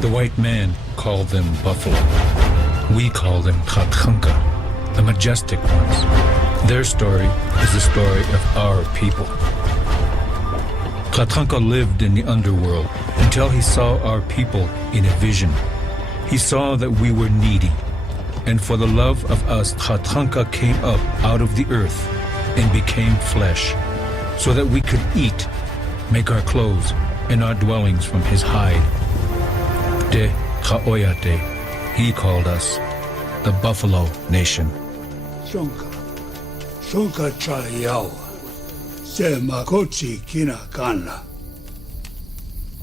The white man called them buffalo. We call them Khatranka, the majestic ones. Their story is the story of our people. Khatranka lived in the underworld until he saw our people in a vision. He saw that we were needy, and for the love of us, Khatranka came up out of the earth and became flesh, so that we could eat, make our clothes and our dwellings from his hide. De Khaoyate, he called us the Buffalo Nation. Shonka Chayawa, Se Makochi Kina Kana,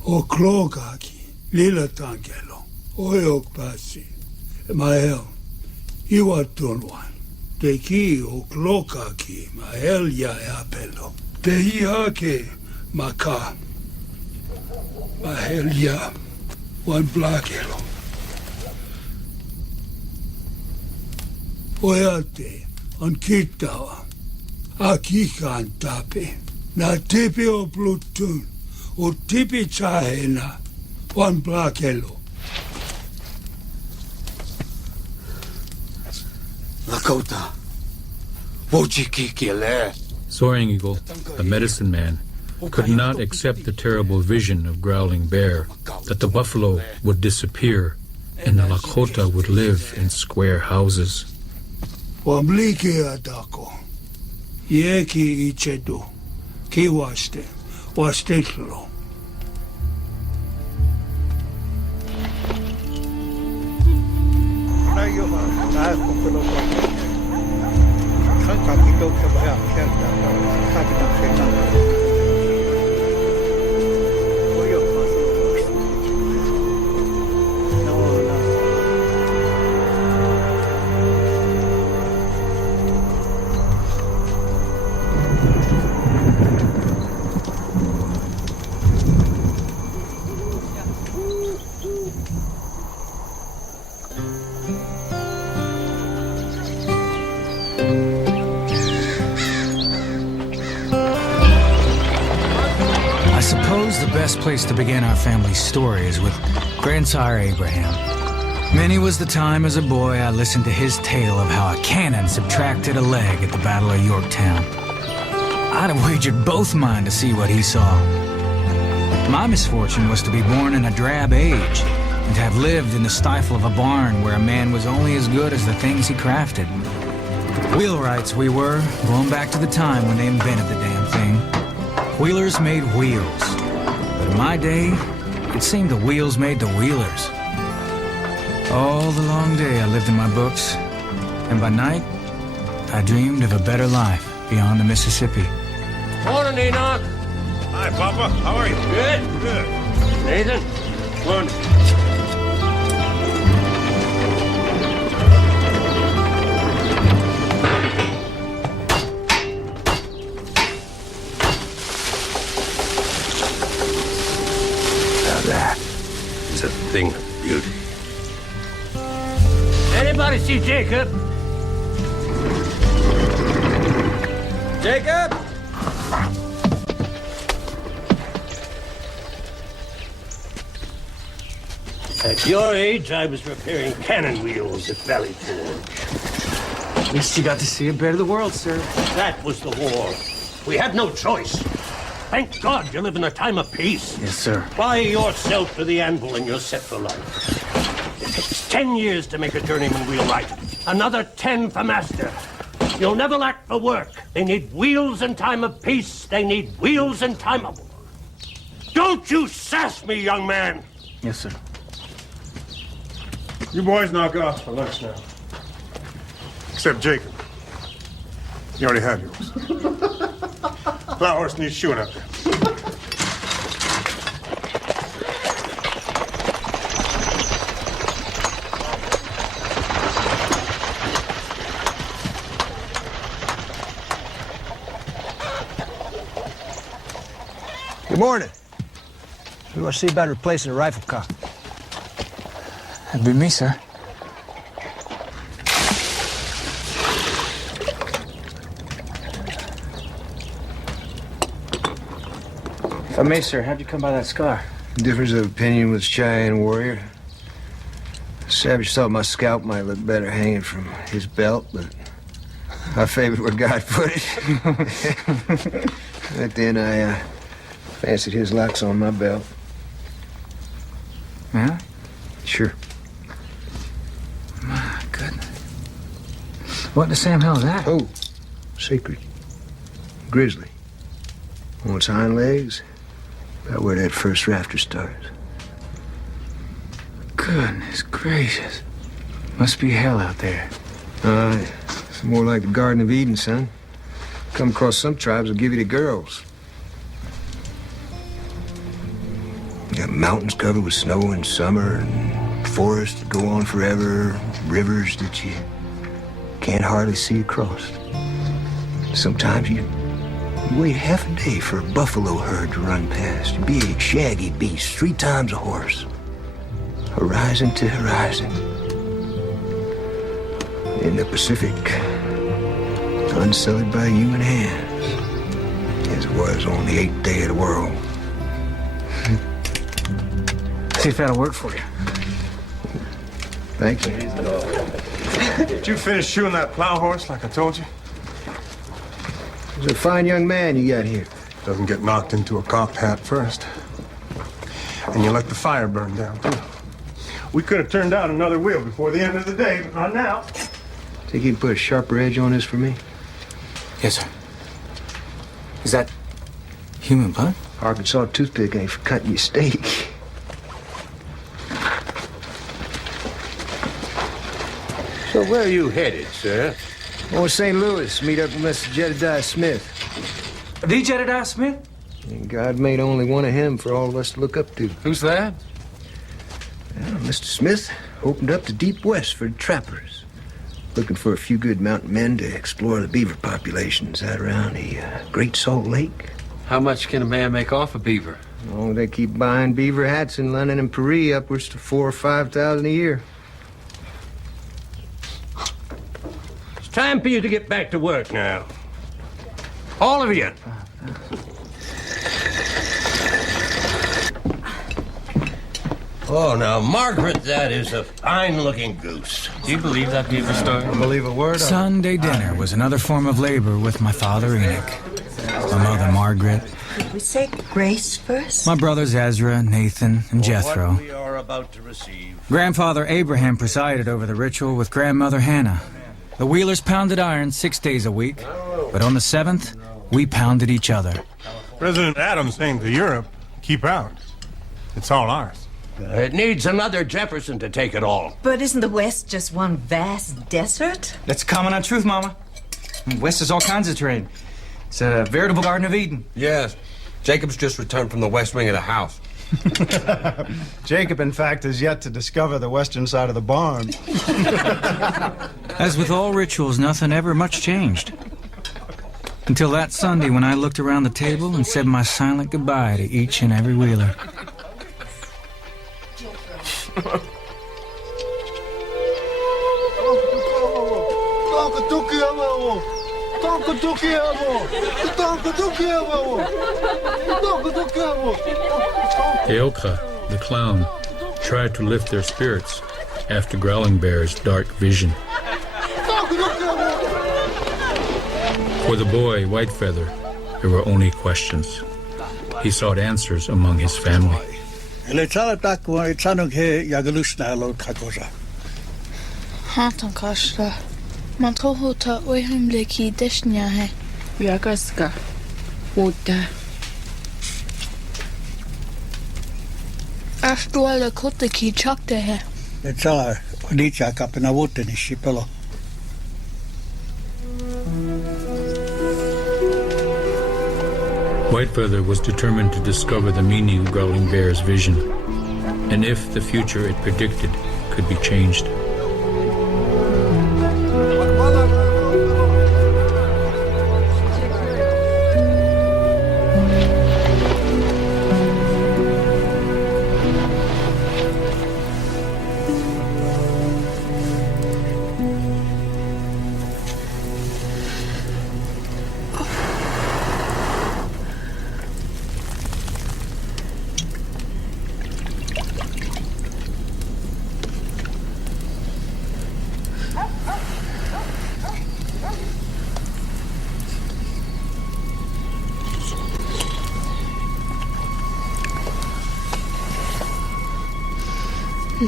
O Klogaki, Lila Tangelo, Oyok Pasi, Mael, Iwa Tunwan, Te Ki O Klokaki, Mael Ya Apelo, Te Hiake Maka, Mael Ya. One black yellow. Oyate, on Kitawa, Akika and Tapi, na tipi o plutun, o tipi chahena, one black yellow. Lakota, Wojikikile. Soaring Eagle, the medicine man, could not accept the terrible vision of Growling Bear, that the buffalo would disappear and the Lakota would live in square houses. Wamliki adako, yeki ichedu, ki waste, wastetlo. The best place to begin our family's story is with Grandsire Abraham. Many was the time as a boy I listened to his tale of how a cannon subtracted a leg at the Battle of Yorktown. I'd have wagered both mine to see what he saw. My misfortune was to be born in a drab age and to have lived in the stifle of a barn where a man was only as good as the things he crafted. Wheelwrights we were, going back to the time when they invented the damn thing. Wheelers made wheels. But in my day, it seemed the wheels made the wheelers. All the long day I lived in my books, and by night, I dreamed of a better life beyond the Mississippi. Morning, Enoch. Hi, Papa. How are you? Good? Good. Nathan? Morning. Steady, Jacob. Jacob! At your age, I was repairing cannon wheels at Valley Forge. At least you got to see a bit of the world, sir. That was the war. We had no choice. Thank God you live in a time of peace. Yes, sir. Apply yourself to the anvil and you're set for life. It takes 10 years to make a journeyman wheelwright. Another 10 for master. You'll never lack for work. They need wheels in time of peace. They need wheels in time of war. Don't you sass me, young man. Yes, sir. You boys knock off for lunch now. Except Jacob. You already have yours. Plow horse needs shoeing up there. Good morning. What do I see about replacing a rifle cock? That'd be me, sir. If I may, sir, how'd you come by that scar? Difference of opinion with Cheyenne warrior. Savage thought my scalp might look better hanging from his belt, but I favored where God put it. But then I fancied his locks on my belt. Yeah? Sure. My goodness. What the Sam hell is that? Oh, secret. Grizzly. On its hind legs, about where that first rafter starts. Goodness gracious. Must be hell out there. It's more like the Garden of Eden, son. Come across some tribes will give you the girls. You got mountains covered with snow in summer, and forests that go on forever, rivers that you can't hardly see across. Sometimes you wait half a day for a buffalo herd to run past. A big, shaggy beast, 3 times a horse. Horizon to horizon. In the Pacific, unsullied by human hands, as it was on the 8th day of the world. See if that'll work for you. Thank you. Did you finish shoeing that plow horse like I told you? He's a fine young man you got here. Doesn't get knocked into a cocked hat first. And you let the fire burn down, too. We could have turned out another wheel before the end of the day, but not now. Think you can put a sharper edge on this for me? Yes, sir. Is that human blood? Arkansas toothpick ain't for cutting your steak. So where are you headed, sir? Oh, St. Louis, meet up with Mr. Jedediah Smith. The Jedediah Smith? And God made only one of him for all of us to look up to. Who's that? Well, Mr. Smith opened up the deep west for the trappers. Looking for a few good mountain men to explore the beaver populations out around the Great Salt Lake. How much can a man make off a beaver? Oh, they keep buying beaver hats in London and Paris, upwards to 4,000 or 5,000 a year. It's time for you to get back to work now. All of you. Oh, now, Margaret, that is a fine-looking goose. Do you believe that beaver story? Believe a word of it. Sunday dinner was another form of labor with my father, Enoch, my mother, Margaret, Could we say grace first? my brothers Ezra, Nathan, and Jethro. What we are about to receive. Grandfather Abraham presided over the ritual with grandmother Hannah. The Wheelers pounded iron 6 days a week, but on the 7th, we pounded each other. President Adams saying to Europe, keep out. It's all ours. It needs another Jefferson to take it all. But isn't the West just one vast desert? That's common untruth, Mama. West is all kinds of terrain. It's a veritable Garden of Eden. Yes. Jacob's just returned from the west wing of the house. Jacob, in fact, has yet to discover the western side of the barn. As with all rituals, nothing ever much changed. Until that Sunday when I looked around the table and said my silent goodbye to each and every Wheeler. Teoka, the clown, tried to lift their spirits after Growling Bear's dark vision. For the boy, Whitefeather, there were only questions. He sought answers among his family. Hantankashta. Mantrohota oihumleki deshnyahe. Yagaska. Woda. Ashtuala kotaki chaktehe. Etsala odicha kapena woteni shipelo. Whitefeather was determined to discover the meaning of Growling Bear's vision, and if the future it predicted could be changed.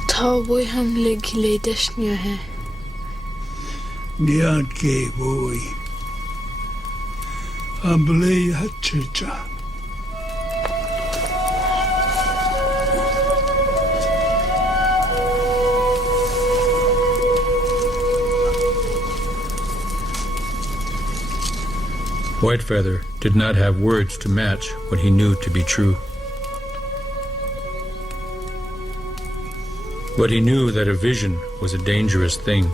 Ta boy hamle gile deshnyahe. Nian ke boy. Amble hachicha. Whitefeather did not have words to match what he knew to be true. But he knew that a vision was a dangerous thing.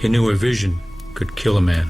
He knew a vision could kill a man.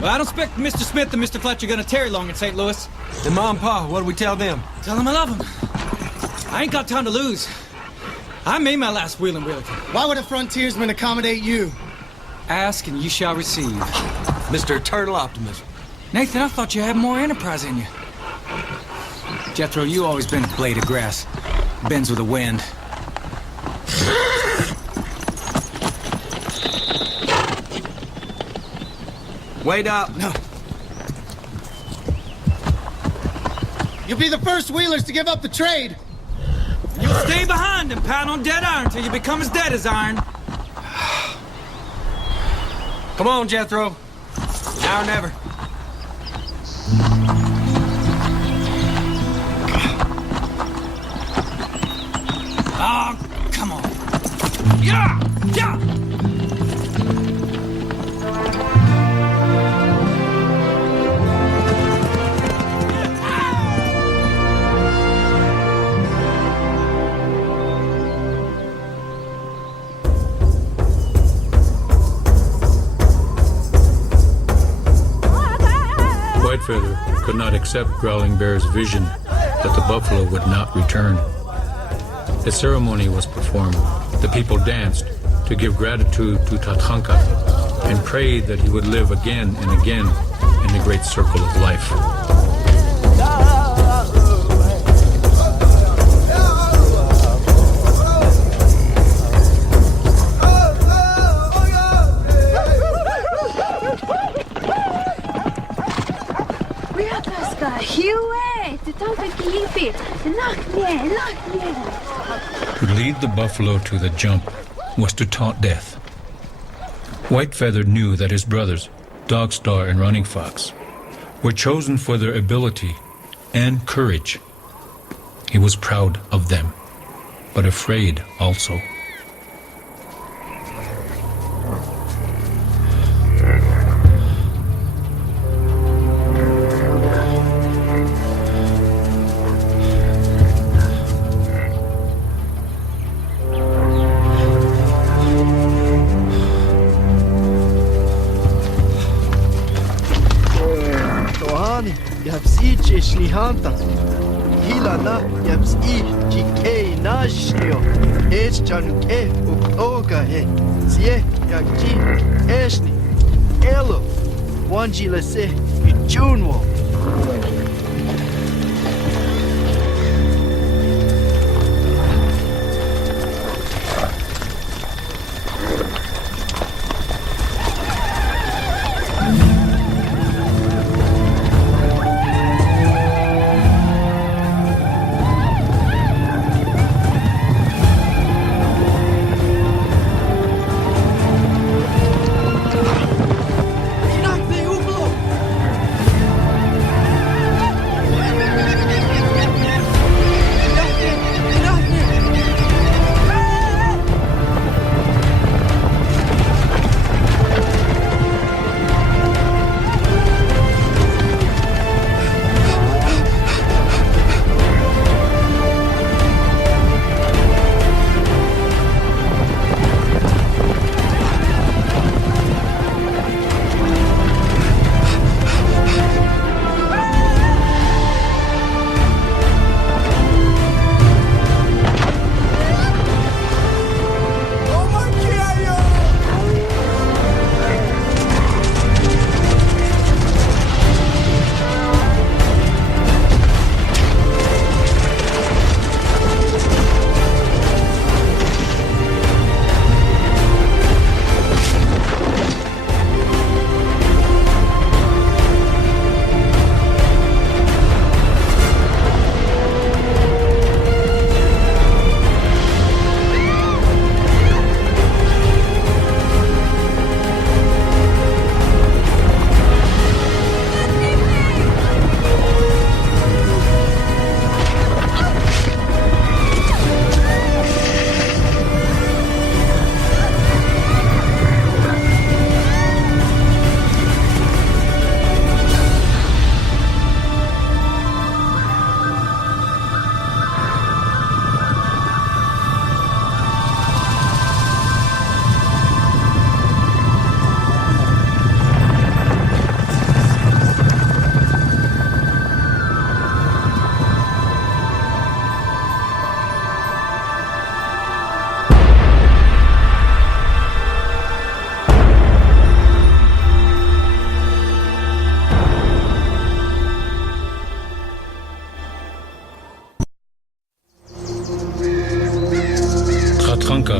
Well, I don't expect Mr. Smith and Mr. Fletcher gonna tarry long in St. Louis. Then Mom and Pa, what do we tell them? Tell them I love them. I ain't got time to lose. I made my last wheel and wheel. Why would a frontiersman accommodate you? Ask and you shall receive. Mr. Eternal Optimism. Nathan, I thought you had more enterprise in you. Jethro, you always been a blade of grass. Bends with the wind. Wait up. No. You'll be the first wheelers to give up the trade. And you'll stay behind and pound on dead iron till you become as dead as iron. Come on, Jethro. Now or never. Oh, come on. Yeah! Yeah! Whitefeather could not accept Growling Bear's vision that the buffalo would not return. The ceremony was performed. The people danced to give gratitude to Tatanka and prayed that he would live again and again in the great circle of life. To lead the buffalo to the jump was to taunt death. Whitefeather knew that his brothers, Dogstar and Running Fox, were chosen for their ability and courage. He was proud of them, but afraid also. Hanta Hilana yaps I Jike Nashnio H Januke Ukoga he Zie Yakji Eshni Elo Wanjila se Junwo.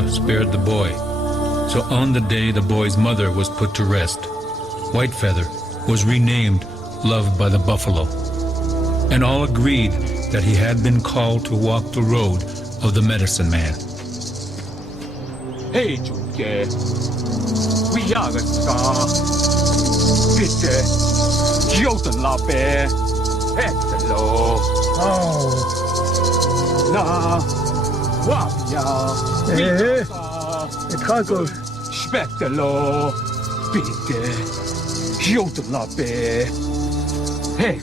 Spared the boy. So on the day the boy's mother was put to rest, Whitefeather was renamed Loved by the Buffalo. And all agreed that he had been called to walk the road of the medicine man. Hey, Junke. We are a star. Bitte. Joden la bear. Hello. Oh. Na. Wapja. Het gaat goed. Spettelo. Bitte. Joden la bear. Hey.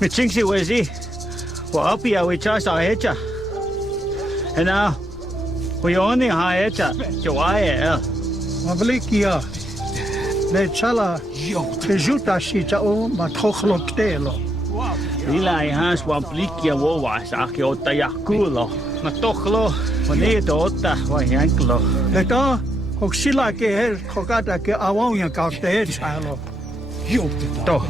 Met Chinksy Wizzy. Well, up here we try to hit ya. And now, we only hire it. So I Maar blik hier. Le chala. Tejuta shita o matokhlo ktelo. Ila ihans wa blikia wowa saki otta yakulo. Matokhlo waneto otta wa yanklo. Eta oksila ke her khokata ke awon ya kakte chalo. To.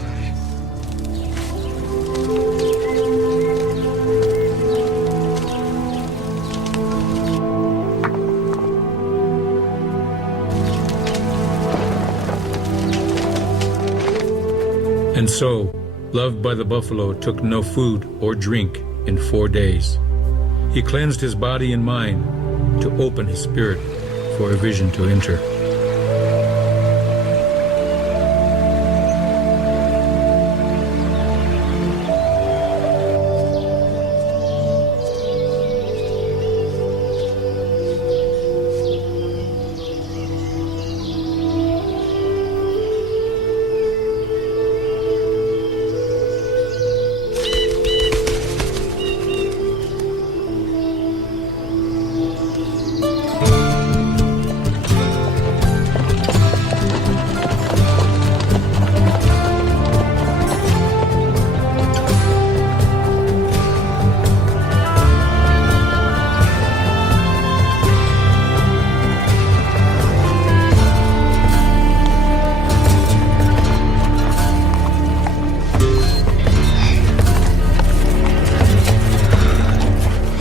And so, loved by the buffalo took no food or drink in 4 days. He cleansed his body and mind to open his spirit for a vision to enter.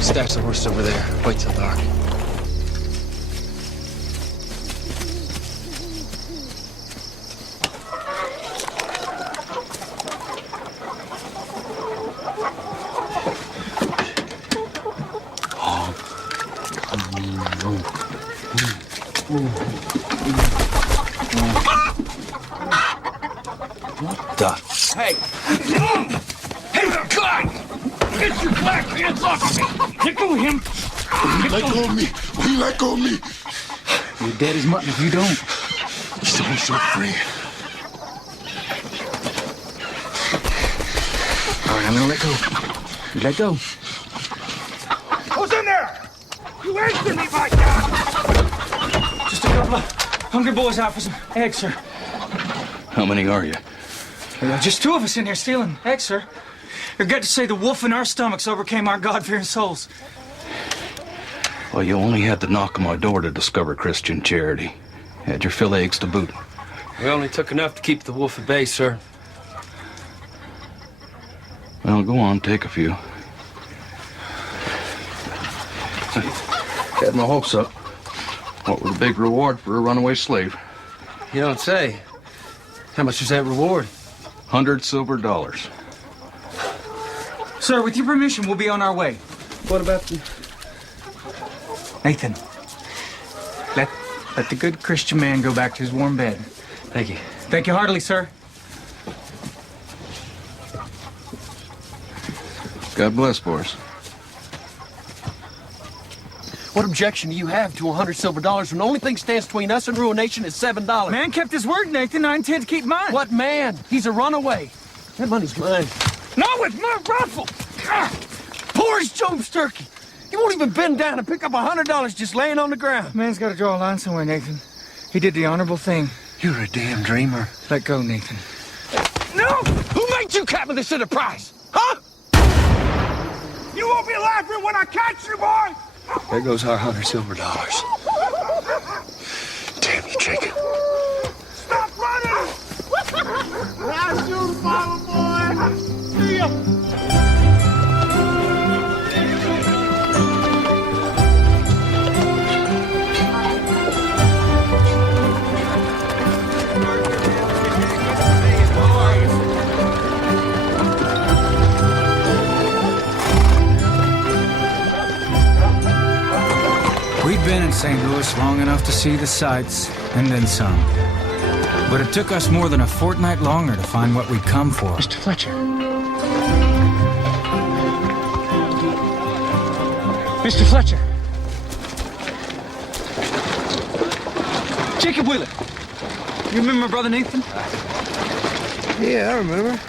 Stash the horses over there. Wait till dark. What the? Hey! Hey, God! Get your black hands off of me! Let go of him! Let go of me! Will you let go of me? You're dead as mutton if you don't. Set yourself free. All right, I'm gonna let go. You let go. Who's in there? You answer me, my God! Just a couple of hungry boys out for some eggs, sir. How many are you? Just two of us in here stealing eggs, sir. Regret to say the wolf in our stomachs overcame our God-fearing souls. Well, you only had to knock on my door to discover Christian charity. Had your fill of eggs to boot. We only took enough to keep the wolf at bay, sir. Well, go on, take a few. Had my hopes up. What was the big reward for a runaway slave? You don't say. How much was that reward? 100 silver dollars. Sir, with your permission, we'll be on our way. What about the... Nathan, let the good Christian man go back to his warm bed. Thank you. Thank you heartily, sir. God bless, boys. What objection do you have to 100 silver dollars when the only thing stands between us and ruination is $7? Man kept his word, Nathan. I intend to keep mine. What man? He's a runaway. That money's mine. No, it's my rifle! Poor as Job's turkey. He won't even bend down and pick up $100 just laying on the ground. Man's got to draw a line somewhere, Nathan. He did the honorable thing. You're a damn dreamer. Let go, Nathan. No! Who made you captain this enterprise? Huh? You won't be laughing when I catch you, boy! There goes our 100 silver dollars. Damn you, Jacob. Stop running! I'll shoot the bottle, boy! See ya! We'd been in St. Louis long enough to see the sights, and then some. But it took us more than a fortnight longer to find what we'd come for. Mr. Fletcher. Mr. Fletcher. Jacob Wheeler. You remember my brother Nathan? Yeah, I remember.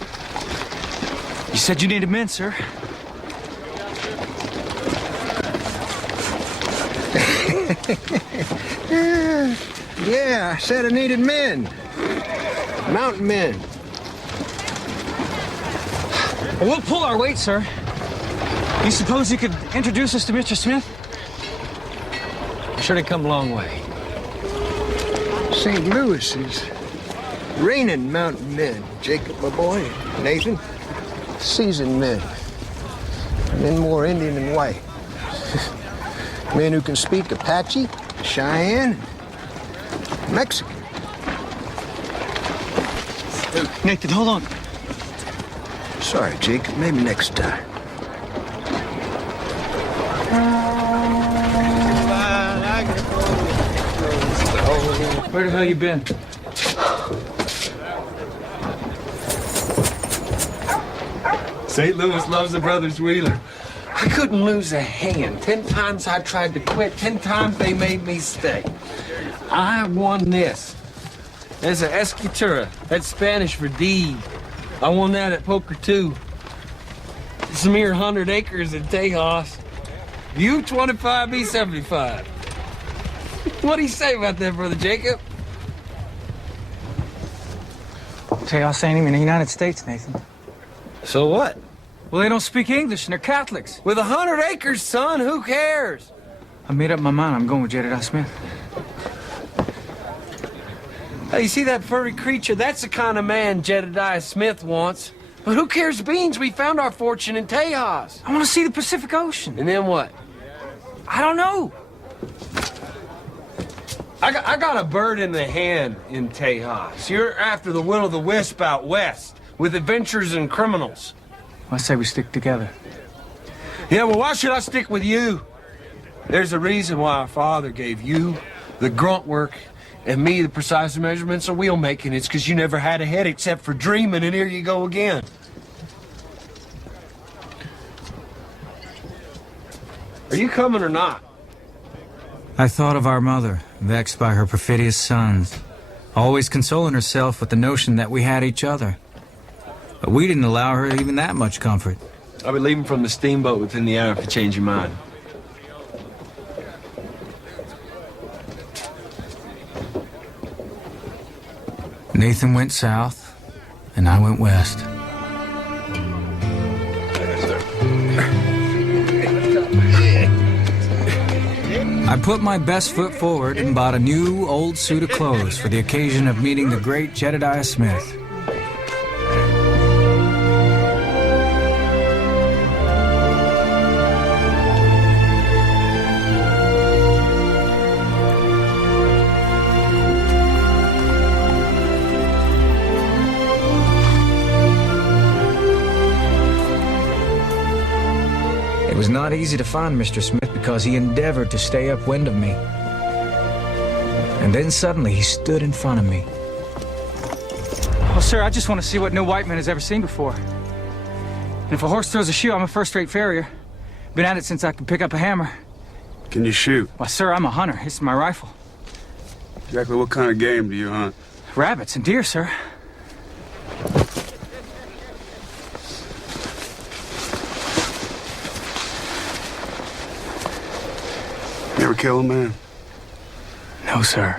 You said you needed men, sir. Yeah, I said I needed men. Mountain men. We'll pull our weight, sir. You suppose you could introduce us to Mr. Smith? I'm sure they come a long way. St. Louis is raining mountain men. Jacob, my boy, Nathan, seasoned men. Men more Indian than white. Men who can speak Apache, Cheyenne, Mexican. Nathan, hold on. Sorry, Jacob. Maybe next time. Where the hell you been? St. Louis loves the brothers Wheeler. I couldn't lose a hand. 10 times I tried to quit. 10 times they made me stay. I won this. There's an escritura. That's Spanish for deed. I won that at poker, too. It's a mere 100 acres in Tejas. You 25, me 75. What do you say about that, Brother Jacob? Tejas ain't even in the United States, Nathan. So what? Well, they don't speak English and they're Catholics. With 100 acres, son, who cares? I made up my mind. I'm going with Jedediah Smith. Hey, you see that furry creature? That's the kind of man Jedediah Smith wants. But who cares beans? We found our fortune in Tejas. I want to see the Pacific Ocean. And then what? I don't know. I got a bird in the hand in Tejas. You're after the will-o'-the-wisp out west with adventures and criminals. I say we stick together. Yeah, well, why should I stick with you? There's a reason why our father gave you the grunt work and me the precise measurements of wheel making. It's because you never had a head except for dreaming, and here you go again. Are you coming or not? I thought of our mother, vexed by her perfidious sons, always consoling herself with the notion that we had each other. But we didn't allow her even that much comfort. I'll be leaving from the steamboat within the hour if you change your mind. Nathan went south, and I went west. I put my best foot forward and bought a new, old suit of clothes for the occasion of meeting the great Jedediah Smith. It was not easy to find Mr. Smith because he endeavored to stay upwind of me. And then suddenly he stood in front of me. Well, sir, I just want to see what no white man has ever seen before. And if a horse throws a shoe, I'm a first-rate farrier. Been at it since I could pick up a hammer. Can you shoot? Why, sir, I'm a hunter. This is my rifle. Exactly what kind of game do you hunt? Rabbits and deer, sir. You ever kill a man? No, sir.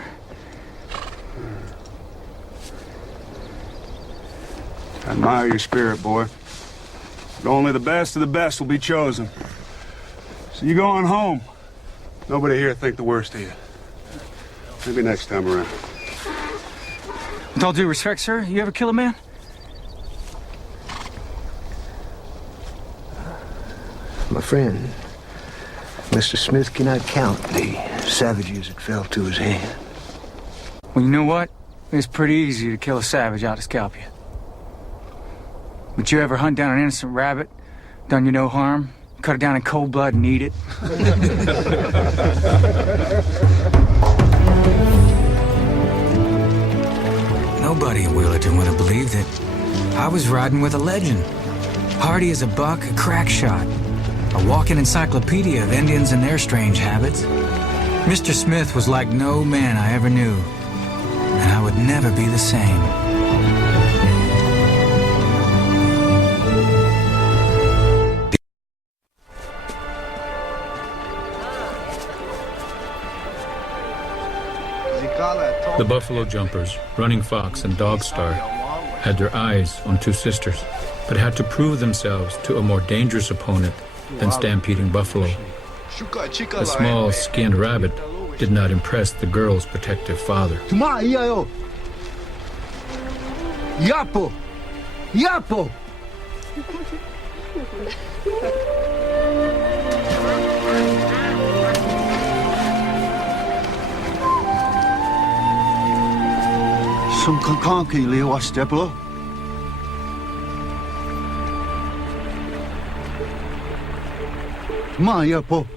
I admire your spirit, boy. But only the best of the best will be chosen. So you go on home. Nobody here think the worst of you. Maybe next time around. With all due respect, sir, you ever kill a man? My friend, Mr. Smith cannot count the savages that fell to his hand. Well, you know what? It's pretty easy to kill a savage out to scalp you. But you ever hunt down an innocent rabbit, done you no harm, cut it down in cold blood and eat it? Nobody in Wheelerton would have believed it. I was riding with a legend. Hardy as a buck, a crack shot. A walking encyclopedia of Indians and their strange habits. Mr. Smith was like no man I ever knew. And I would never be the same. The buffalo jumpers, running fox, and dog star had their eyes on two sisters, but had to prove themselves to a more dangerous opponent than stampeding buffalo. A small, skinned rabbit did not impress the girl's protective father. Yapo! Yapo! Some kankanki leo steplo. Ma yapo.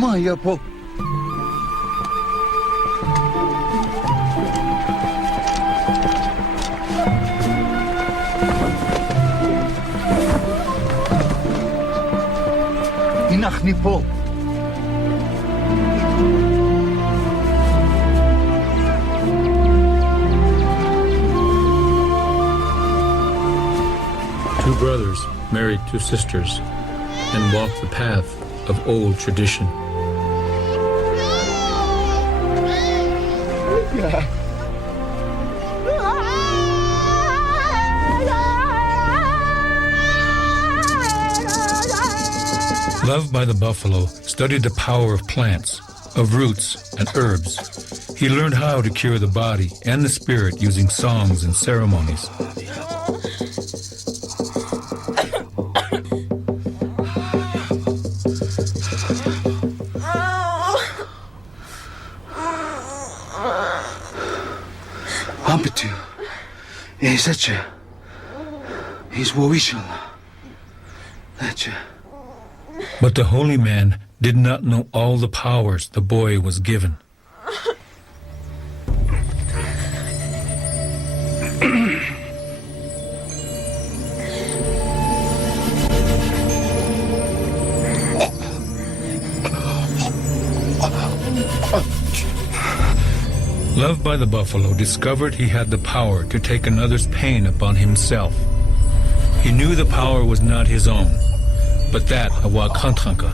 Ma yapo. Inachni po. Two brothers married two sisters and walked the path of old tradition. Loved by the buffalo, studied the power of plants, of roots and herbs. He learned how to cure the body and the spirit using songs and ceremonies. Ampitu. Esacha. He's Wawishala. That's But the holy man did not know all the powers the boy was given. Loved by the buffalo, discovered he had the power to take another's pain upon himself. He knew the power was not his own, but that of Wakantranka.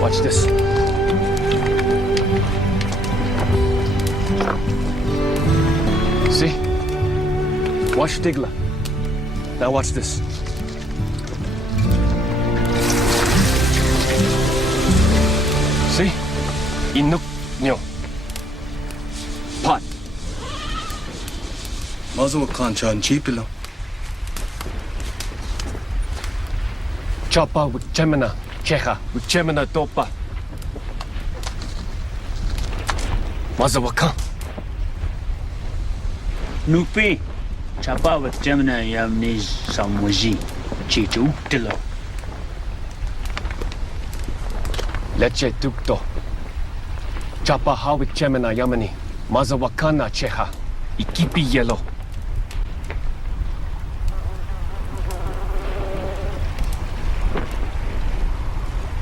Watch this. See? Watch Digla. Now watch this. See? Inuk nyo. Pot. Mazo kanchan chipilo. Choppa with Gemina. Checha with Gemina Dopa. Mazawakan. Nupi. Chapa with Gemina Yamniz Samwaji. Chichu Dilo. Leche Dukto. Chapa ha with Gemina Yamani. Mazawakana Checha. Ikipi yellow.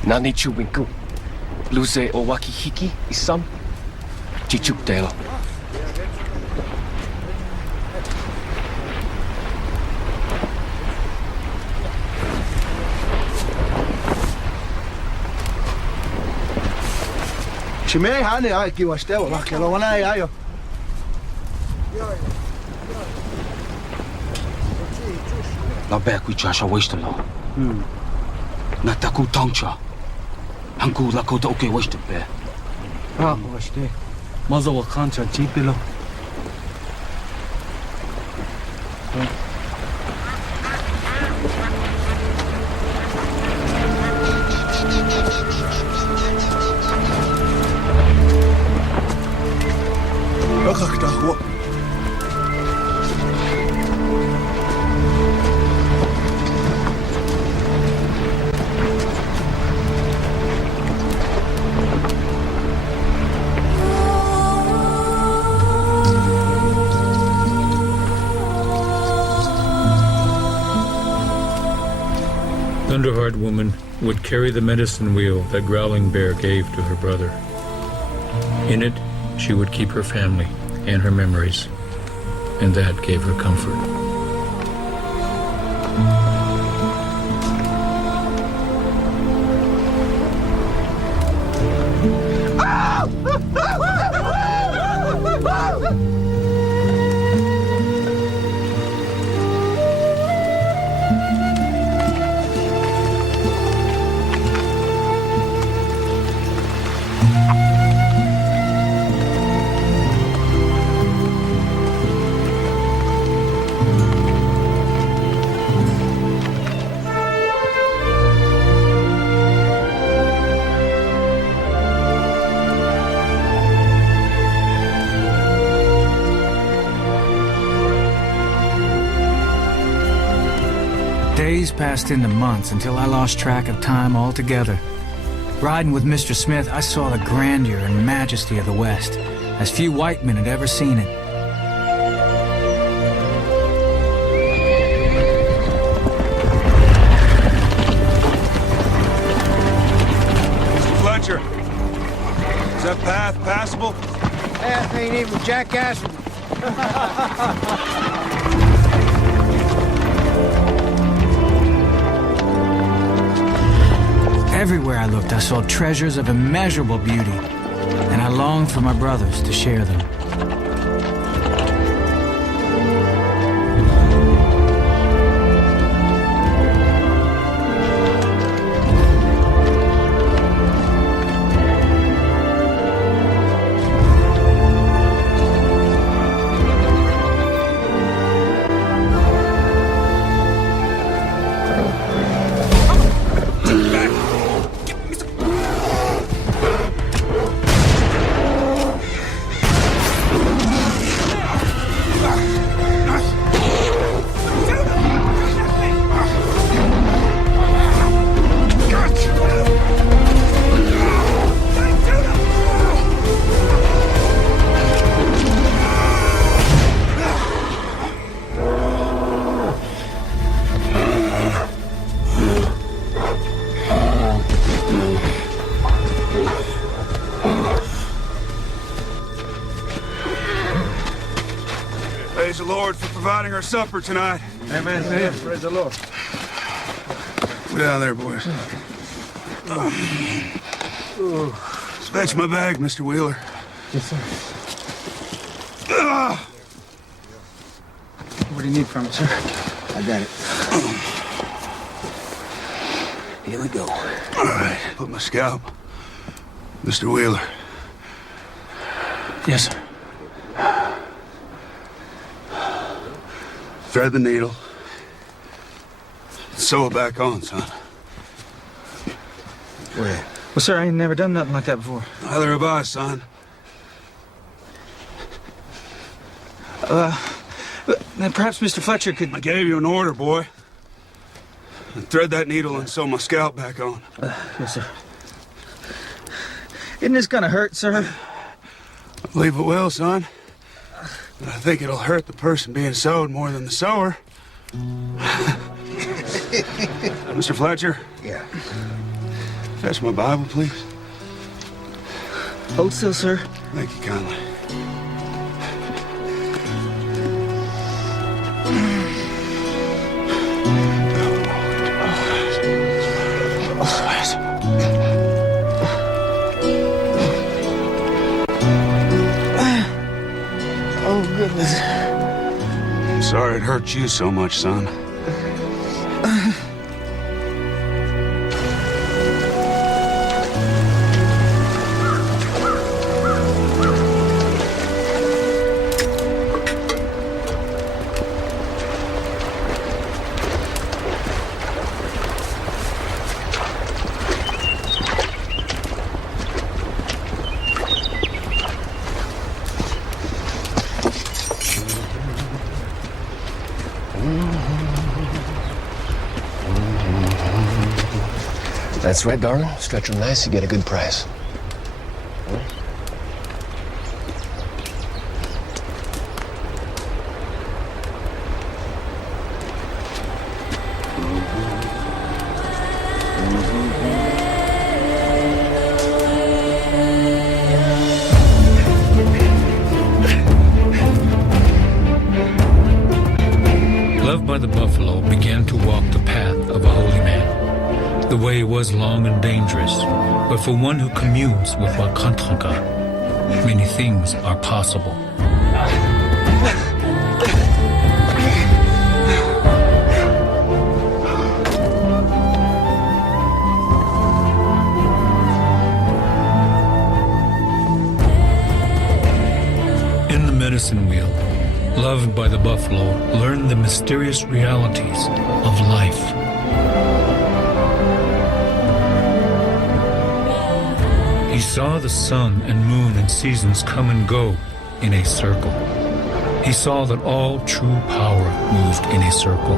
Nani Chubinku. Luze Owaki Hiki Isam. Chichuk Delo. Chime hane ai ki wastelo la ke lo wana ayo. La be ku chasha wastelo. Na taku tongcha. Hanku lakota okay washte be. washte. Maza wa kancha chipilo. Thunderheart Woman would carry the medicine wheel that Growling Bear gave to her brother. In it, she would keep her family and her memories, and that gave her comfort. Days passed into months until I lost track of time altogether. Riding with Mr. Smith, I saw the grandeur and majesty of the West, as few white men had ever seen it. Mr. Fletcher, is that path passable? Path ain't even jackass. Everywhere I looked, I saw treasures of immeasurable beauty, and I longed for my brothers to share them. Praise the Lord for providing our supper tonight. Amen. Amen. Praise the Lord. Get down there, boys. Fetch my bag, Mr. Wheeler. Yes, sir. What do you need from me, sir? I got it. Here we go. All right, put my scalp. Mr. Wheeler. Yes, sir. Thread the needle. Sew it back on, son. Where? Well, sir, I ain't never done nothing like that before. Neither have I, son. Then perhaps Mr. Fletcher could... I gave you an order, boy. Thread that needle and sew my scalp back on. Yes, sir. Isn't this gonna hurt, sir? I believe it will, son. But I think it'll hurt the person being sewed more than the sewer. Mr. Fletcher? Yeah. Fetch my Bible, please. Hold still, sir. Thank you kindly. Oh, goodness. I'm sorry it hurt you so much, son. That's right, darling. Stretch them nice, you get a good price. Loved by the buffalo began to walk the path of a holy man. The way was long and dangerous, but for one who communes with Wakantranka, many things are possible. In the medicine wheel, loved by the buffalo, learned the mysterious realities of life. He saw the sun and moon and seasons come and go in a circle. He saw that all true power moved in a circle.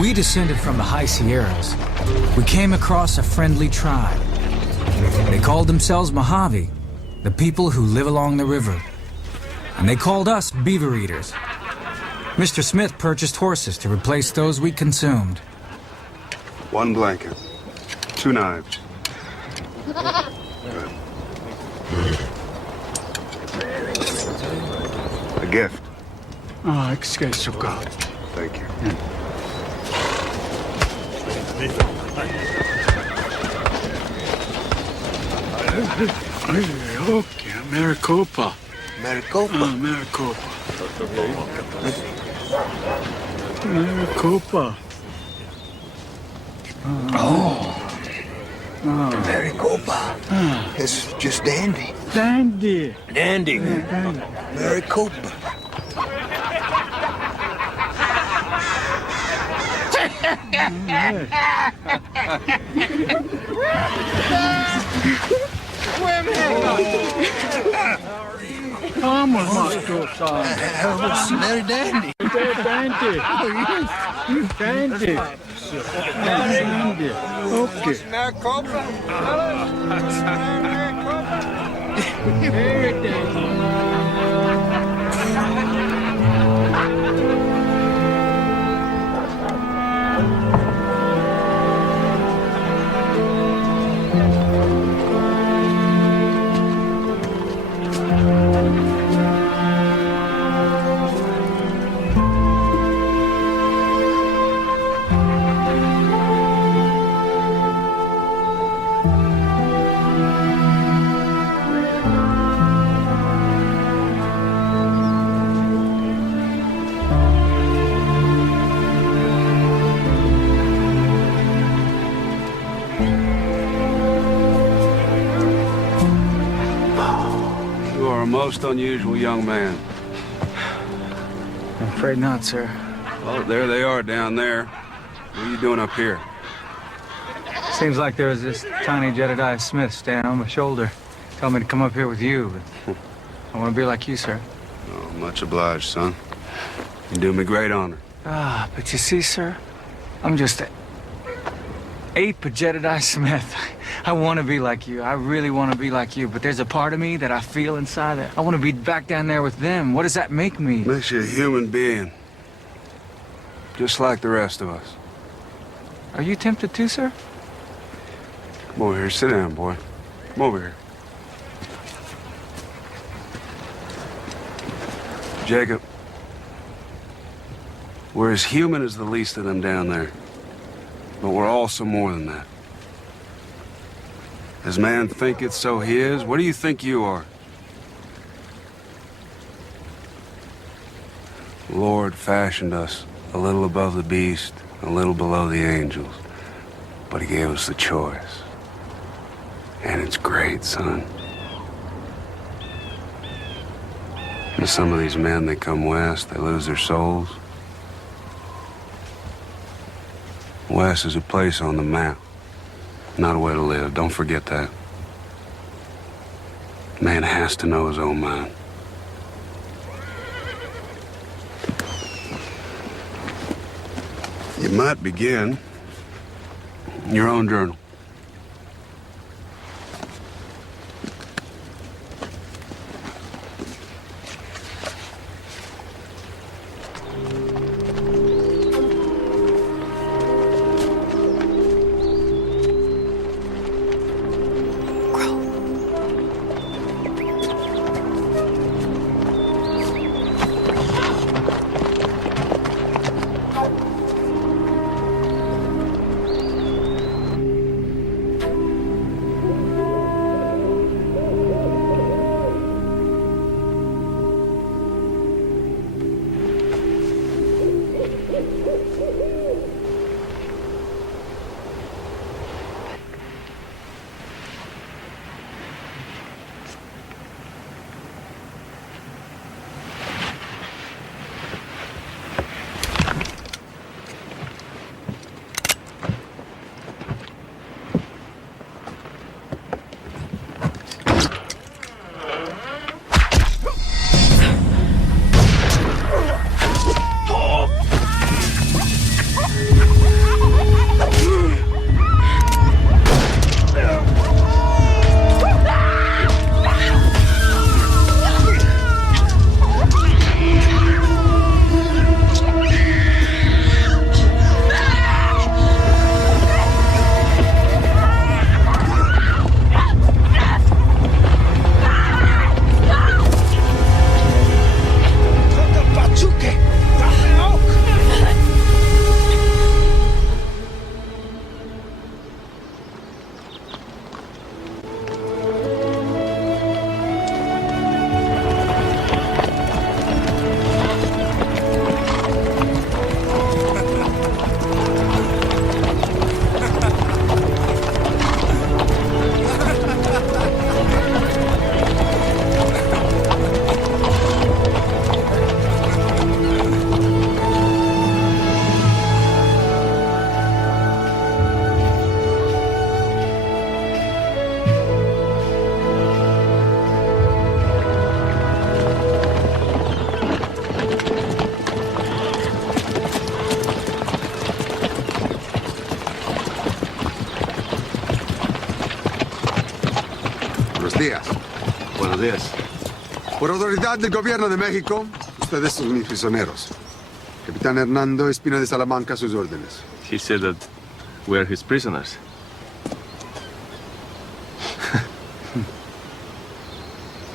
We descended from the high Sierras. We came across a friendly tribe. They called themselves Mojave, the people who live along the river. And they called us beaver eaters. Mr. Smith purchased horses to replace those we consumed. 1 blanket, 2 knives. A gift. Ah, excuse me. Thank you. Okay, Maricopa. Maricopa? Maricopa. Maricopa. Maricopa. It's just dandy. Dandy. Dandy. Maricopa. Vamos, Macho. It's very dandy. Dandy. Dandy. Dandy. Okay. Maricopa. Very dandy. Most unusual young man. I'm afraid not, sir. Well, there they are down there. What are you doing up here? Seems like there was this tiny Jedediah Smith standing on my shoulder. Told me to come up here with you. I want to be like you, sir. Oh, much obliged, son. You do me great honor. Ah, but you see, sir, I'm just an ape of Jedediah Smith. I want to be like you. I really want to be like you. But there's a part of me that I feel inside that I want to be back down there with them. What does that make me? Makes you a human being. Just like the rest of us. Are you tempted too, sir? Come over here. Sit down, boy. Come over here. Jacob. We're as human as the least of them down there. But we're also more than that. Does man think it's so he is? What do you think you are? The Lord fashioned us a little above the beast, a little below the angels. But he gave us the choice. And it's great, son. And some of these men, they come west, they lose their souls. West is a place on the map, not a way to live. Don't forget that. Man has to know his own mind. You might begin your own journal. Buenos días. Buenos días. Por autoridad del gobierno de México, ustedes son mis prisioneros. Capitán Hernando Espina de Salamanca, a sus órdenes. He said that we're his prisoners.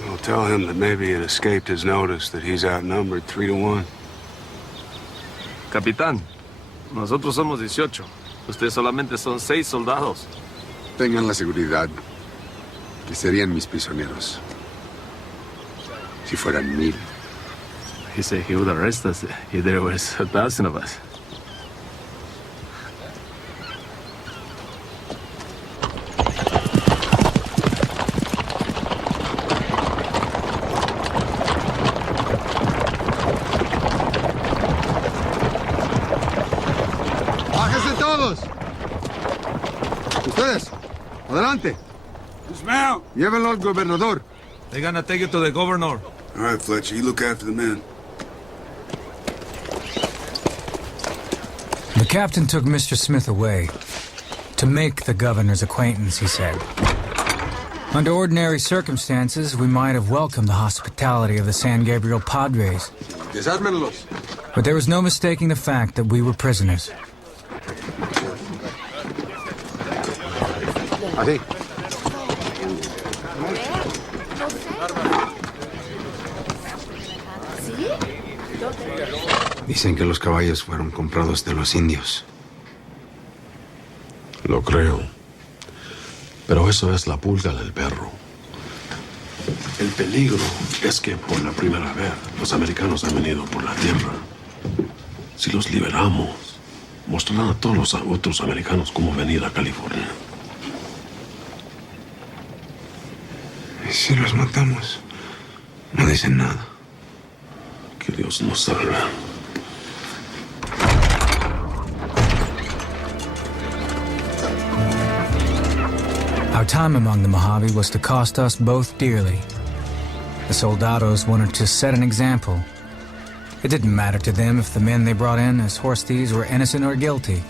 Well, tell him that maybe it escaped his notice that he's outnumbered 3-1. Capitán, nosotros somos 18. Ustedes solamente son 6 soldados. Tengan la seguridad que serían mis prisioneros si fueran 1000. He said he would arrest us if there was 1,000 of us. ¡Bájense todos! Ustedes, adelante. Dismount! Llévenlo al gobernador. They're gonna take you to the governor. All right, Fletcher, you look after the men. The captain took Mr. Smith away to make the governor's acquaintance, he said. Under ordinary circumstances, we might have welcomed the hospitality of the San Gabriel Padres. Desármenlos. But there was no mistaking the fact that we were prisoners. Así. Dicen que los caballos fueron comprados de los indios. Lo creo. Pero eso es la pulga del perro. El peligro es que por la primera vez los americanos han venido por la tierra. Si los liberamos, mostrarán a todos los otros americanos cómo venir a California. ¿Y si los matamos? No dicen nada. Que Dios nos salve. Our time among the Mojave was to cost us both dearly. The soldados wanted to set an example. It didn't matter to them if the men they brought in as horse thieves were innocent or guilty.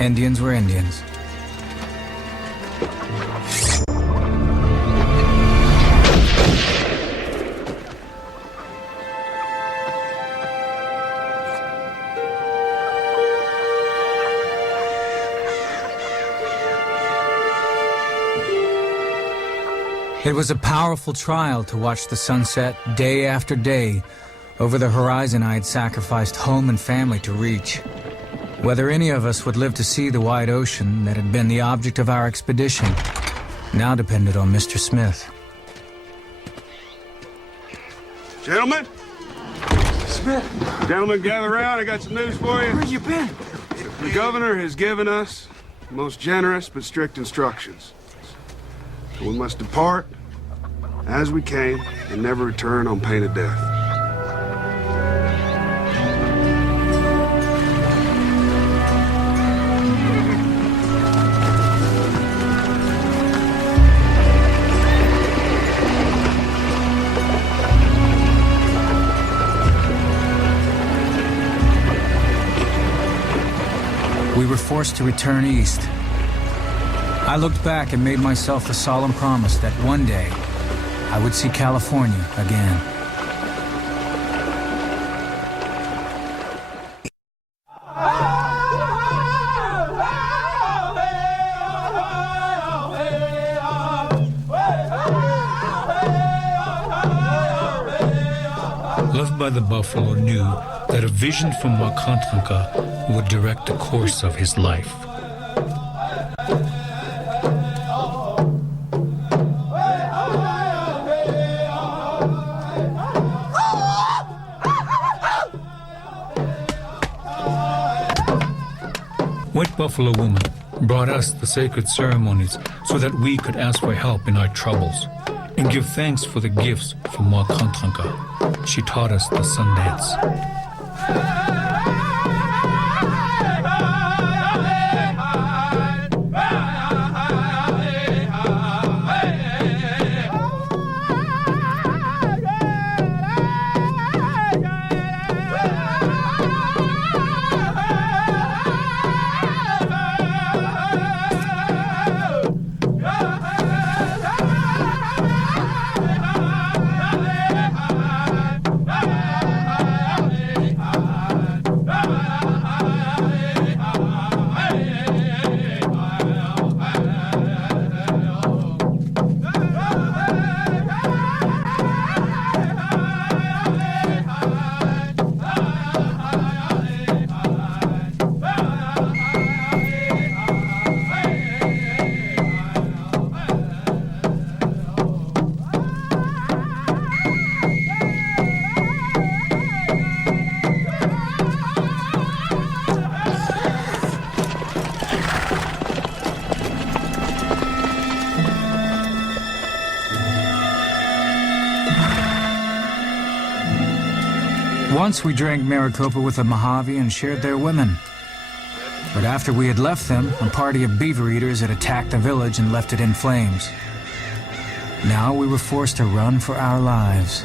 Indians were Indians. It was a powerful trial to watch the sunset day after day over the horizon I had sacrificed home and family to reach. Whether any of us would live to see the wide ocean that had been the object of our expedition now depended on Mr. Smith. Gentlemen? Smith. Gentlemen, gather around. I got some news for you. Where you been? The governor has given us the most generous but strict instructions. We must depart as we came and never return on pain of death. We were forced to return east. I looked back and made myself a solemn promise that one day I would see California again. Loved by the Buffalo knew that a vision from Wakantranka would direct the course of his life. White Buffalo Woman brought us the sacred ceremonies so that we could ask for help in our troubles and give thanks for the gifts from Wakantranka. She taught us the sun dance. Once we drank Maricopa with the Mojave and shared their women. But after we had left them, a party of beaver eaters had attacked the village and left it in flames. Now we were forced to run for our lives.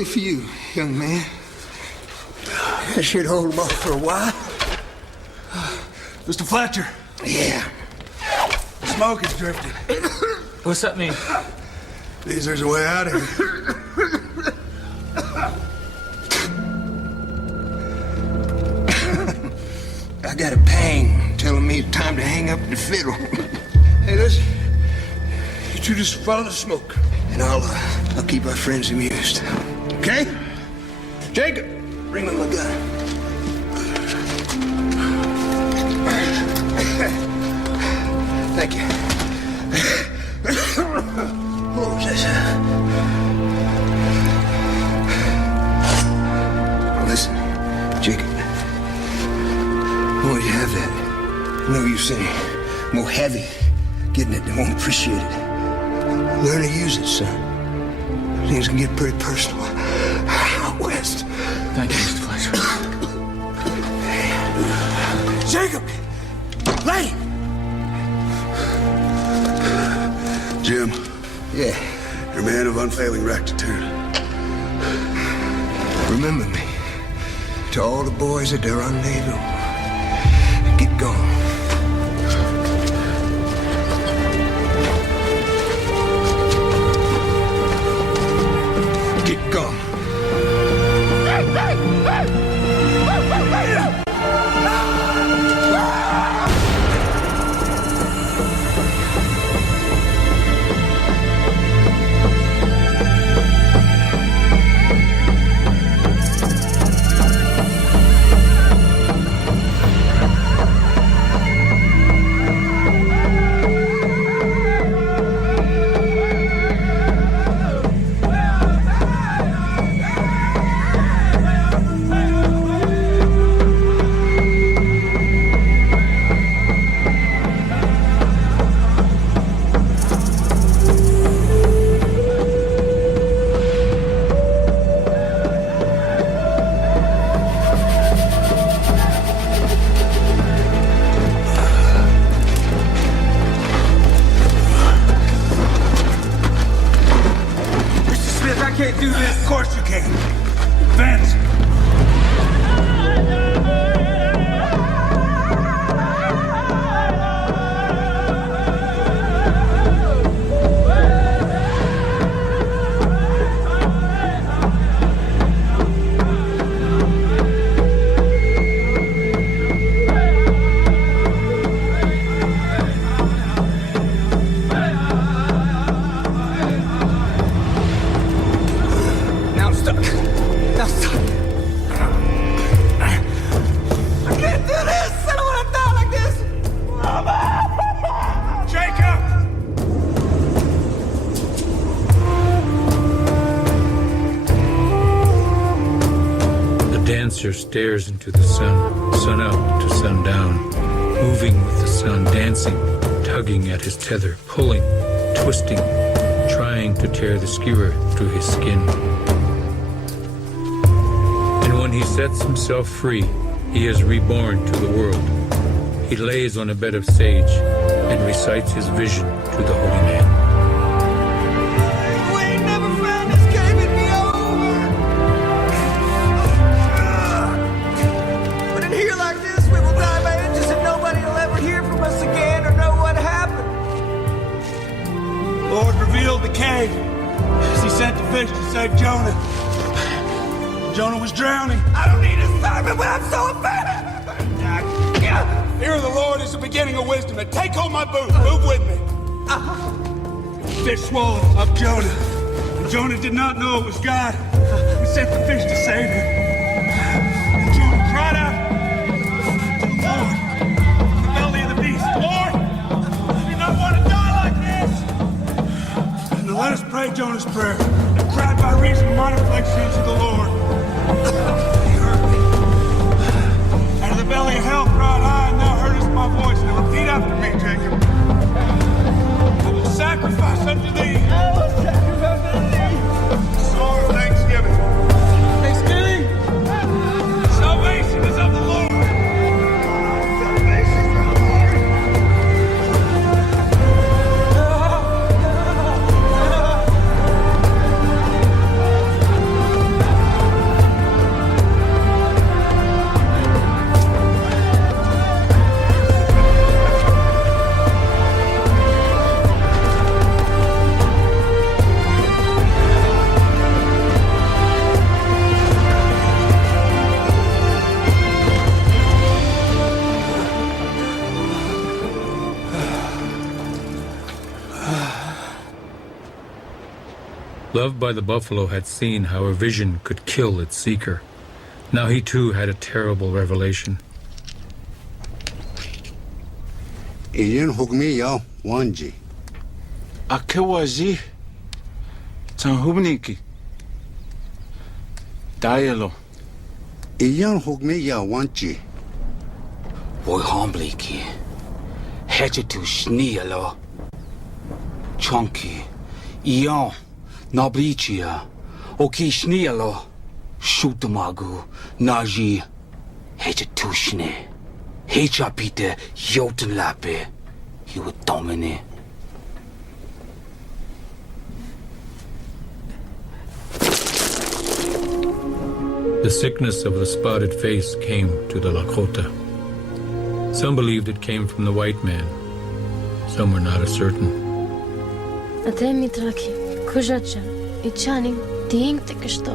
Bully for you, young man. I should hold him off for a while. Mr. Fletcher. Yeah. Smoke is drifting. What's that mean? Means there's a way out of here. I got a pang telling me it's time to hang up the fiddle. Hey, listen. You two just follow the smoke, and I'll keep our friends amused. Okay? Jacob, bring me my gun. Thank you. What was this? Listen, Jacob. I want you to have that. I know you say more heavy. Getting it, they won't appreciate it. Learn to use it, son. Things can get pretty personal out west. Thank you, Mr. Fletcher. Jacob! Lane! Jim. Yeah. You're a man of unfailing rectitude. Remember me. To all the boys at the rendezvous. Get going. Get going. Stares into the sun up to sundown, moving with the sun, dancing, tugging at his tether, pulling, twisting, trying to tear the skewer through his skin. And when he sets himself free, he is reborn to the world. He lays on a bed of sage and recites his vision to the holy man. The cave as he sent the fish to save Jonah. Jonah was drowning. I don't need a sermon, but I'm so offended. Fear of the Lord is the beginning of wisdom. And take hold my boot. Move with me. Fish swallowed up Jonah. And Jonah did not know it was God who sent the fish to save him. And Jonah cried out to the Lord from the belly of the beast. Lord, I do not want to die like this. Now let us pray Jonah's prayer and cry by reason of mine affliction to the Lord. He heard me. Out of the belly of hell cried I, and thou heardest my voice. Now repeat after me, Jacob. I will sacrifice unto thee. I will sacrifice unto thee. Song of thanksgiving. Thanksgiving. Salvation is of the Lord. Loved by the buffalo had seen how a vision could kill its seeker. Now he too had a terrible revelation. Iyan hugmi ya wanji. Akewaji. Tanhubniki. Dialo. Iyan hugmi ya wanji. Boy hombliki. Hechetu shnialo. Chunky. Iyan. Nabrichia. Oki shnialo. Shutamagu. Naji. Hechetu shne. Hechapite Jotenlape. He would dominate. The sickness of the spotted face came to the Lakota. Some believed it came from the white man. Some were not as certain. Atemi traki, kujacha, ichani, ding tekishto.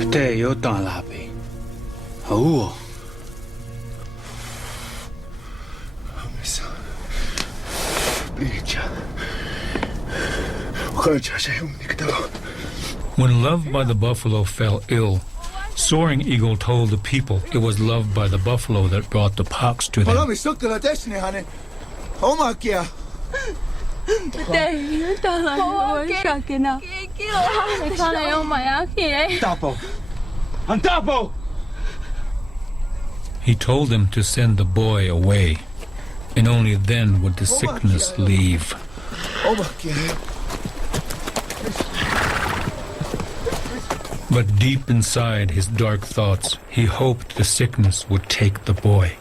Ate Jotenlape. Oh. When Loved by the Buffalo fell ill, Soaring Eagle told the people it was Loved by the Buffalo that brought the pox to them. He told them to send the boy away, and only then would the sickness leave. But deep inside his dark thoughts, he hoped the sickness would take the boy.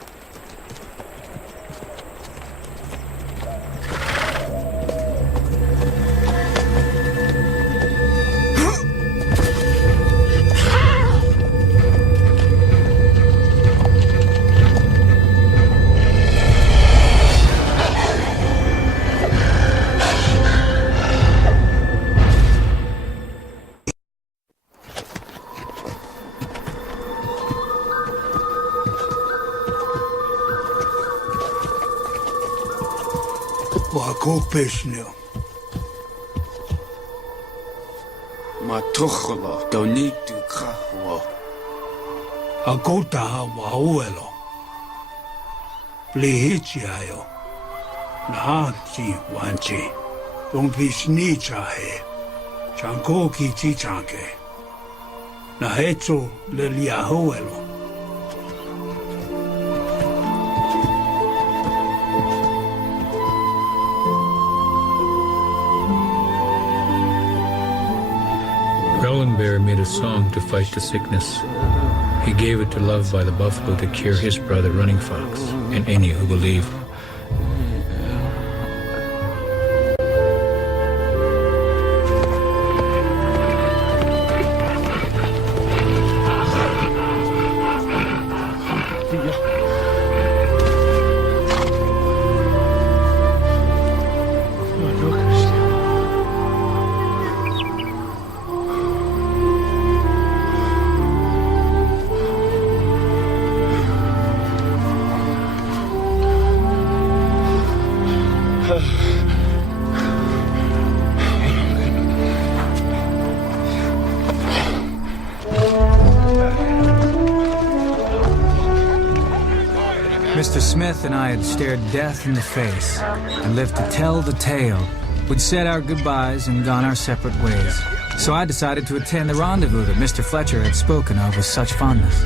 Pesnil. Matocholo, donitu krahuo. Akota wauelo. Plihichiayo. Nahanchi wanchi. Rumpisni chahe. Chanko ki chanke. Nahetso leliahuelo. Bear made a song to fight the sickness. He gave it to Loved by the Buffalo to cure his brother Running Fox and any who believed. Mr. Smith and I had stared death in the face and lived to tell the tale. We'd said our goodbyes and gone our separate ways. So I decided to attend the rendezvous that Mr. Fletcher had spoken of with such fondness.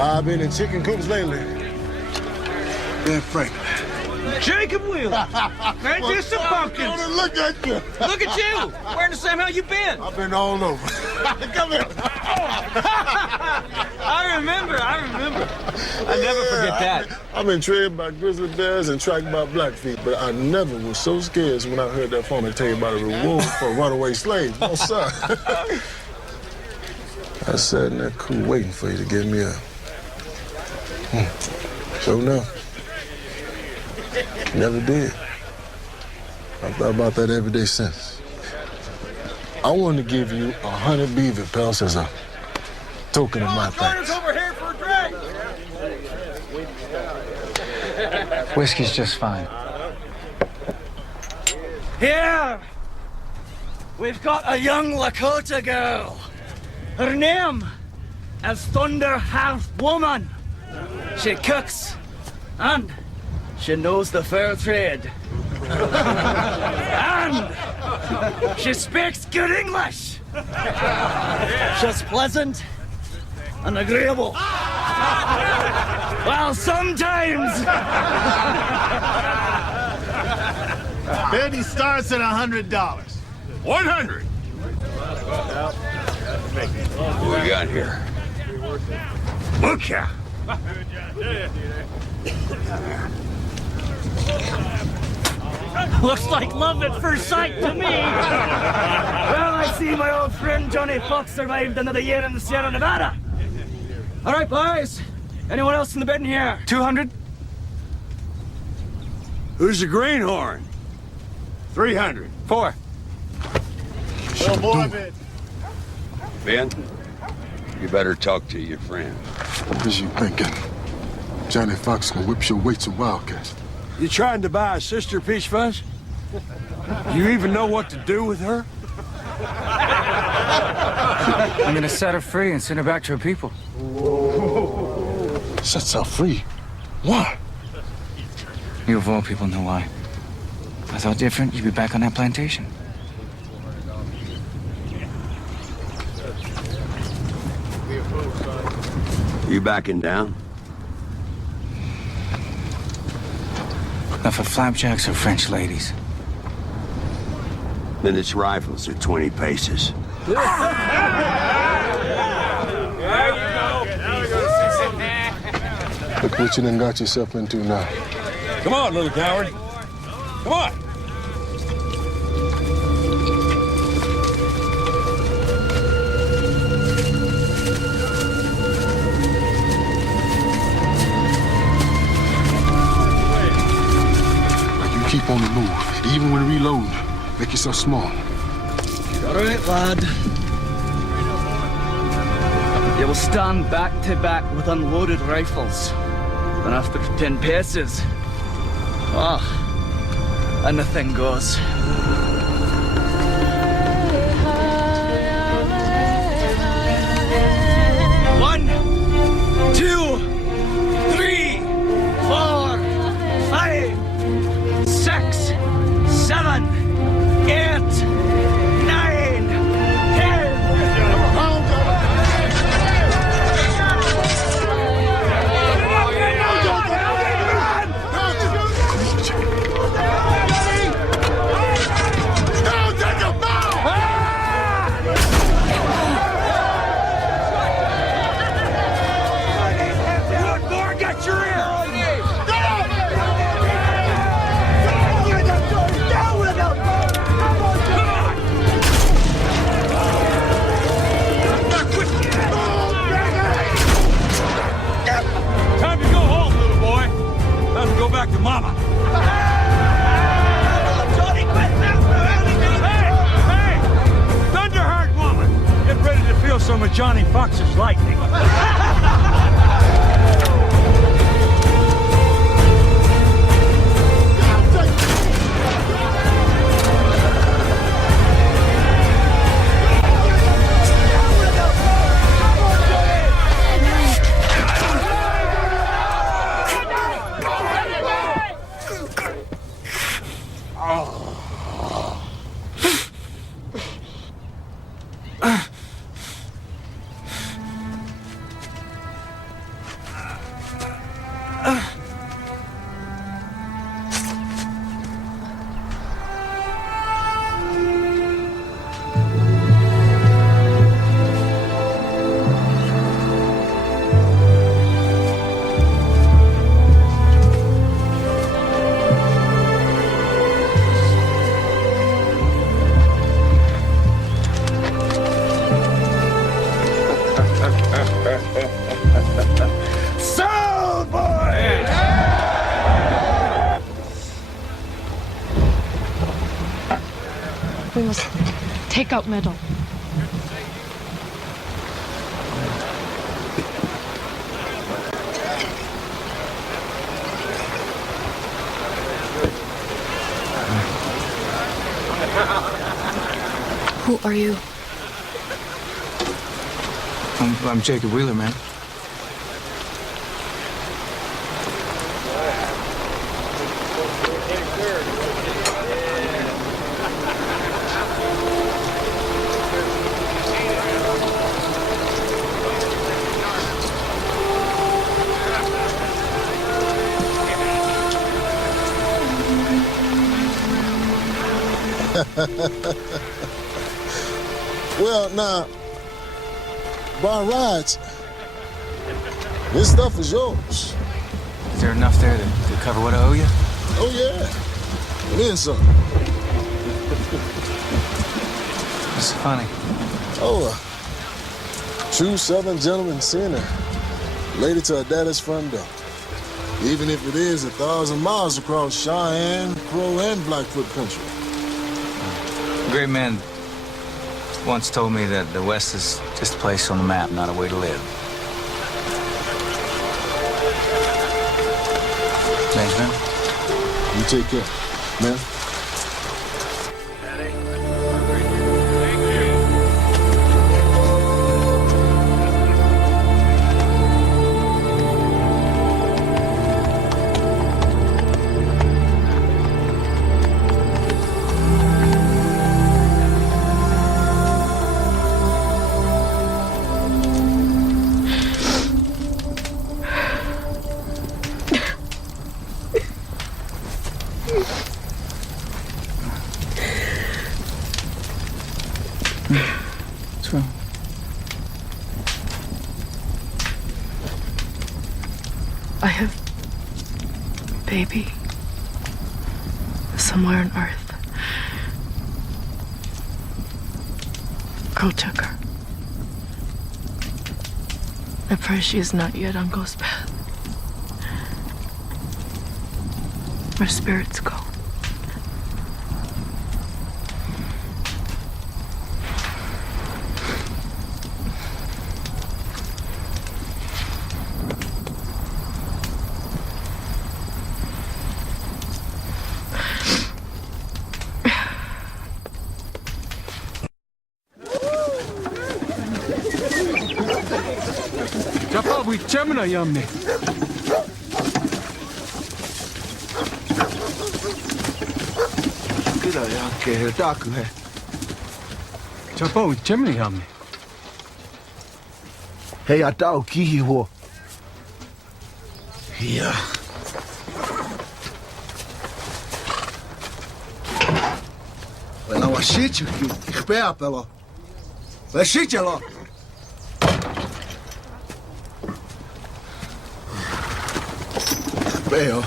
I've been in chicken coops lately. Ben Franklin. Jacob Wheeler. Ain't this some pumpkins? Look at you. Look at you. Where in the same hell you been? I've been all over. Come here. I remember. I never forget that. I've been trained by grizzly bears and tracked by Blackfeet, but I never was so scared as when I heard that farmer tell you about a reward for a runaway slave. No, sir. I sat in that cool waiting for you to get me up. Sure enough. Never did. I've thought about that every day since. I wanted to give you 100 beaver pelts as a token of my thanks. Over here for a drink. Whiskey's just fine. Here, we've got a young Lakota girl. Her name is Thunder Half Woman. She cooks and she knows the fair trade. And she speaks good English. She's pleasant and agreeable. Well, sometimes. Betty starts at $100. 100. What we got here? Mucha. Looks like love at first sight to me. Well, I see my old friend Johnny Fox survived another year in the Sierra Nevada. All right, boys. Anyone else in the bed in here? 200? Who's the greenhorn? 300. 4. Oh, boy, Ben. Ben, you better talk to your friend. What was you thinking? Johnny Fox gonna whip your weights of wildcats. You trying to buy a sister, Peach Fuzz? You even know what to do with her? I'm gonna set her free and send her back to her people. Sets her free? Why? You of all people know why. I thought different, you'd be back on that plantation. You backing down? Not for flapjacks or French ladies. Then it's rifles at 20 paces. There you go. Look what you done got yourself into now. Come on, little coward. Come on. Keep on the move, even when reloading. Make yourself small. All right, lad. You will stand back to back with unloaded rifles. And after 10 paces, anything goes. One, 2, 3, 4, 5, 6, 7, 8, 9, 10. take-out medal. Who are you? I'm Jacob Wheeler, man. Well, now, by rights, this stuff is yours. Is there enough there to cover what I owe you? Oh, yeah. And then some. It's funny. Oh, a true Southern gentleman seeing a lady to her daddy's front door. Even if it is 1,000 miles across Cheyenne, Crow, and Blackfoot country. A great man once told me that the West is just a place on the map, not a way to live. Thanks, man. You take care, man. What's wrong? I have a baby somewhere on Earth. Girl took her. I pray she is not yet on Ghost's path. Her spirits go. Japawi chamna yamne. Kila ya ke taku he. Japawi chamna yamne. Hey atau kihi ho. Yeah. Well, I shit you. Ich bin apelo. Was shit you lo? Beo.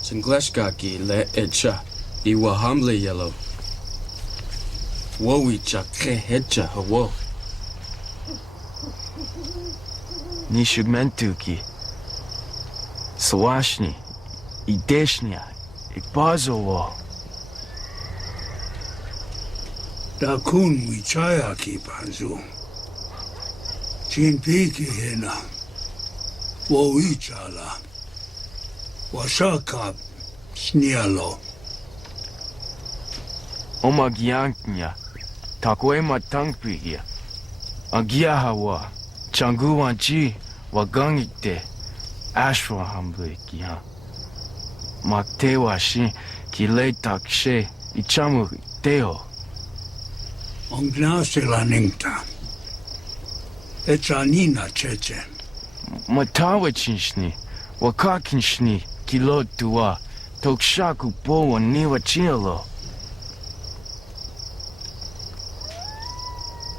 Singleshkaki le etcha. Iwa hamble yellow. Wowi chakre hecha hawo. Nishugmentuki. Swashni. Ideshnia. Ikbazowo. Dakun wichaya ki panzu. Chin piki hena. Wo wichala. Washaka snialo. Omagianknya. Takwema tangpigia. Agiahawa. Changuanchi. Wagangite. Ashwa hamblikia. Maktewa shi. Kile takshe. Ichamu teo. Ongnase la ningta. Etranina cheche. Matawachinshni. Wakakinshni. Kilo tua. Tokshaku po niwa chilo.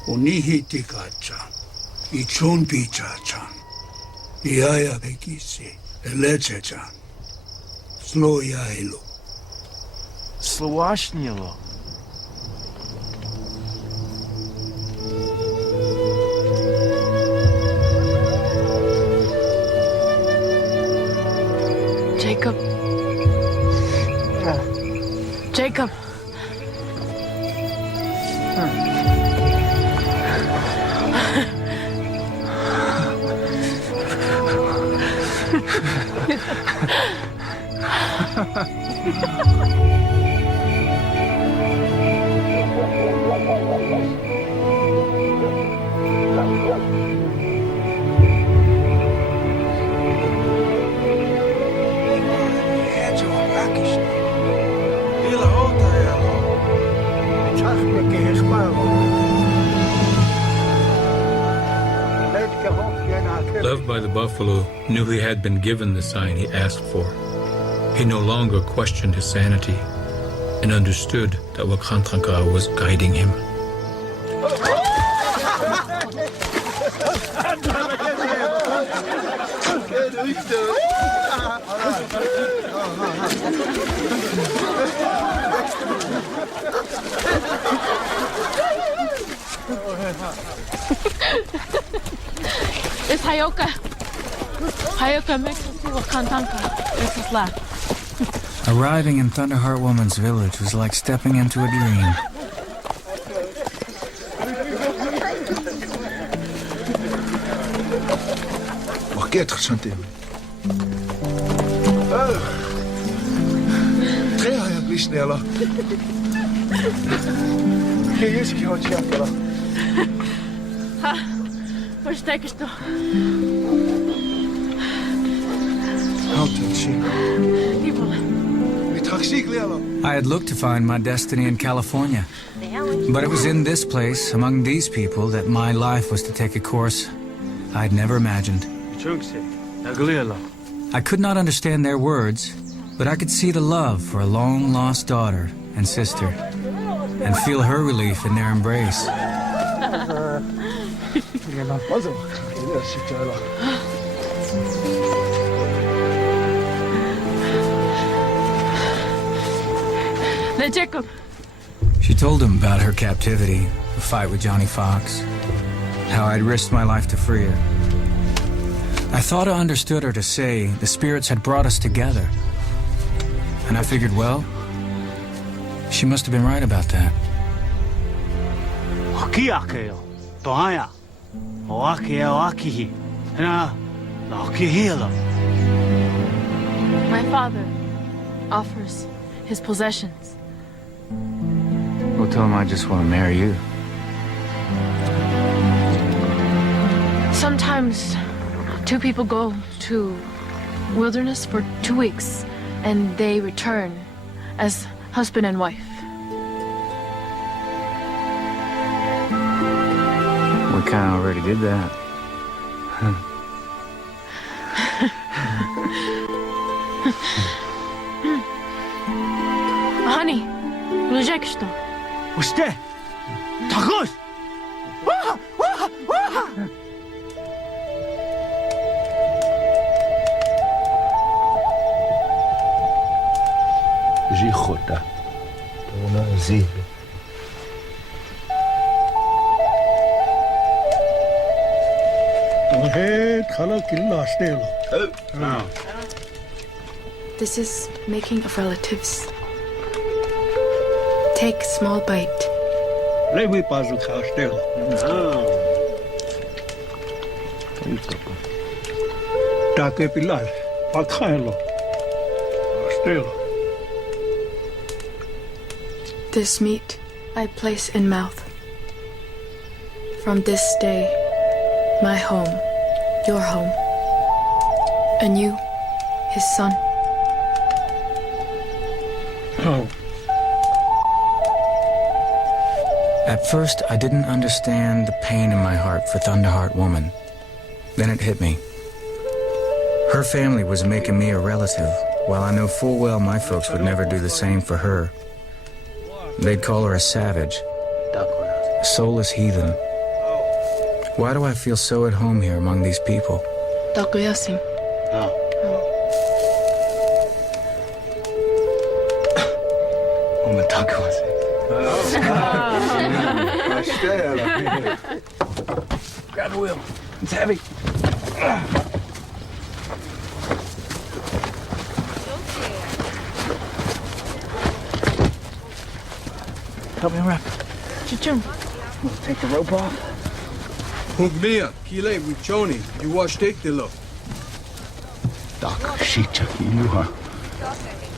Unihi tikacha. Ichun pichacha. Iaya bekisi. Elechecha. Slo yailo. Slowashnilo. Jacob, Loved by the buffalo knew he had been given the sign he asked for. He no longer questioned his sanity and understood that Wakantranka was guiding him. It's Hayoka. Hayoka makes us see Wakantanka. Makes us laugh. Arriving in Thunderheart Woman's village was like stepping into a dream. Wakket gesantim. Treha ja blisnella. Jeski hot jakela. Ha, waar stekst du? I had looked to find my destiny in California, but it was in this place, among these people, that my life was to take a course I'd never imagined. I could not understand their words, but I could see the love for a long-lost daughter and sister, and feel her relief in their embrace. She told him about her captivity, the fight with Johnny Fox, how I'd risked my life to free her. I thought I understood her to say the spirits had brought us together. And I figured, well, she must have been right about that. My father offers his possessions. Well, tell him I just want to marry you. Sometimes two people go to wilderness for 2 weeks and they return as husband and wife. We kind of already did that. Honey, Lujek что? Usted, Tagus! Jichota. Dona Zil. This is making of relatives. Take small bite. Levi puzzle castel. Take pilar. Pakhailo. Castel. This meat I place in mouth. From this day, my home, your home, and you, his son. Oh. At first, I didn't understand the pain in my heart for Thunderheart Woman. Then it hit me. Her family was making me a relative, while I know full well my folks would never do the same for her. They'd call her a savage, a soulless heathen. Why do I feel so at home here among these people? Takuyasin. Grab the wheel. It's heavy. Help me wrap. Chichum. We'll take the rope off. Hugmia, Kile, Wichoni, you wash take the lo. Tak, shichaki, yuha.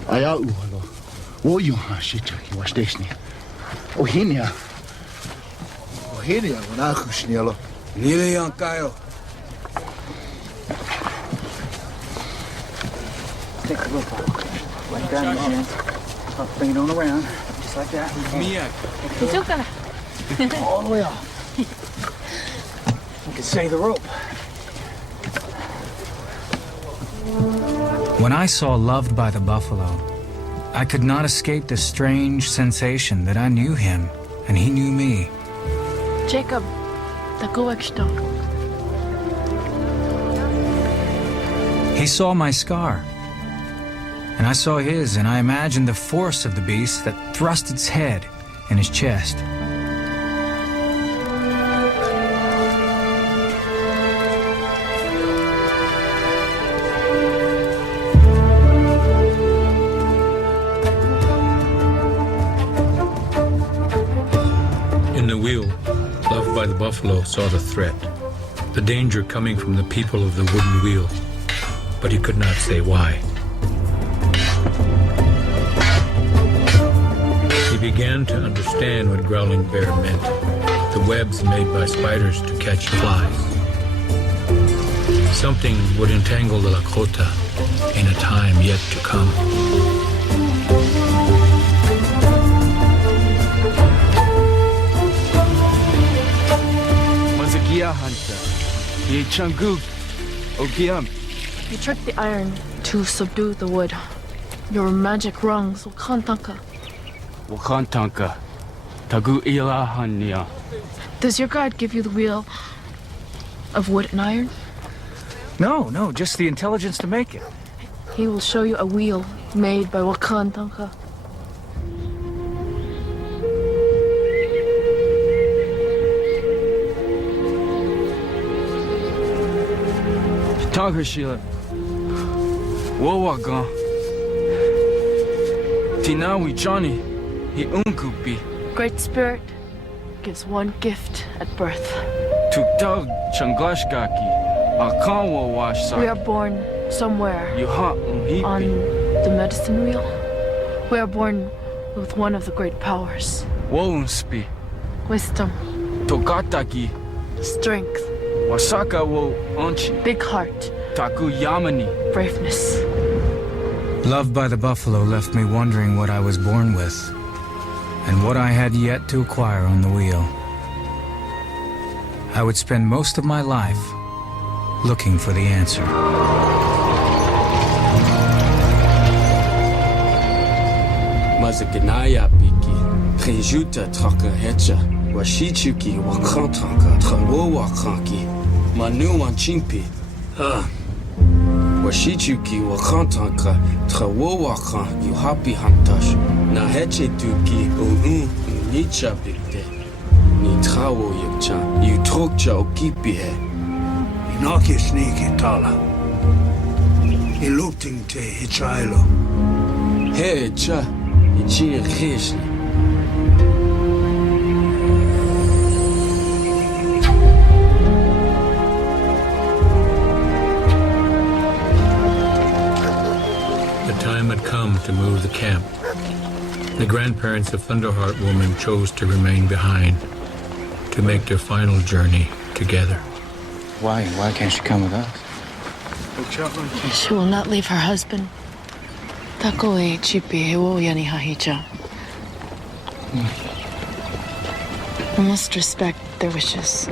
Aya uhalo. O yuha, shichaki, wash desni. Ohinia. Ohinia, wanachushnialo. Nile yankayo. Take the rope off. Like that, hands. Bring it on around. Just like that. Mia. All the way off. We can say the rope. When I saw Loved by the Buffalo, I could not escape the strange sensation that I knew him and he knew me. Jacob, takuwekshto. He saw my scar, and I saw his, and I imagined the force of the beast that thrust its head in his chest. In the wheel, Loved by the Buffalo saw the threat, the danger coming from the people of the wooden wheel, but he could not say why. He began to understand what growling bear meant, the webs made by spiders to catch flies. Something would entangle the Lakota in a time yet to come. Mazakia hunter. Ye changu. Ogiam. You tricked the iron to subdue the wood. Your magic rungs will kantanka. Wakantanka. Tagu ilahania. Does your guide give you the wheel of wood and iron? No, just the intelligence to make it. He will show you a wheel made by Wakantanka. Tonga Sheila. Wowagan. Tinawi Johnny. He unkupi. Great Spirit gives one gift at birth. Tuktag Changlashgaki. Akanwa wash We are born somewhere on the medicine wheel. We are born with one of the great powers. Wonspi. Wisdom. Togataki. Strength. Wasaka wo onchi. Big heart. Taku Yamani. Braveness. Loved by the Buffalo left me wondering what I was born with and what I had yet to acquire on the wheel. I would spend most of my life looking for the answer. Mazaganaya piki, Prejuta traka hecha, Washichuki wakantranka, Tralo wakanki, Manu wanchimpi. Washichuki wakantranka, Trawo wakan, you happy hantash, Na heche tuki, nicha bigte, Ni trawo yekcha, you trokcha okipi he. Inaki sneaky tala. Ilooting te hichailo. Hey, cha, ichi khishi. The time had come to move the camp. The grandparents of Thunderheart Woman chose to remain behind, to make their final journey together. Why? Why can't she come with us? She will not leave her husband. Tako e chipi he wo yani hahicha. We must respect their wishes.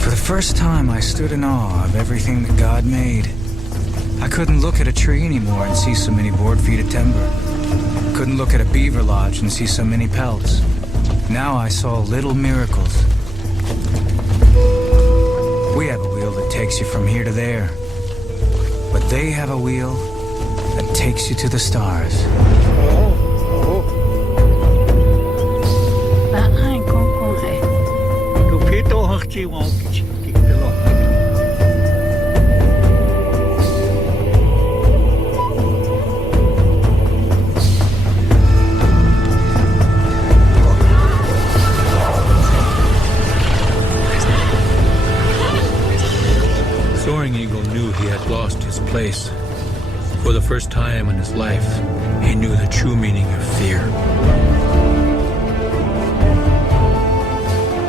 For the first time, I stood in awe of everything that God made. I couldn't look at a tree anymore and see so many board feet of timber. Couldn't look at a beaver lodge and see so many pelts. Now I saw little miracles. We have a wheel that takes you from here to there. But they have a wheel that takes you to the stars. Soaring Eagle knew he had lost his place. For the first time in his life, he knew the true meaning of fear.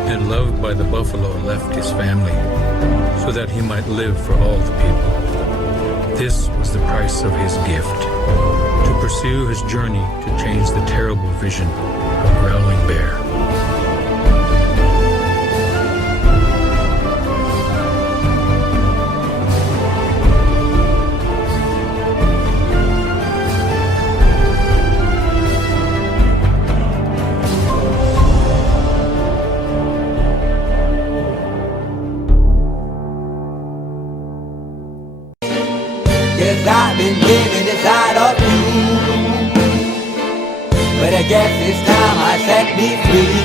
And loved by the buffalo left his family, so that he might live for all the people. This was the price of his gift, to pursue his journey to change the terrible vision of Growling Bear. Yes, I've been living inside of you, but I guess it's time I set me free.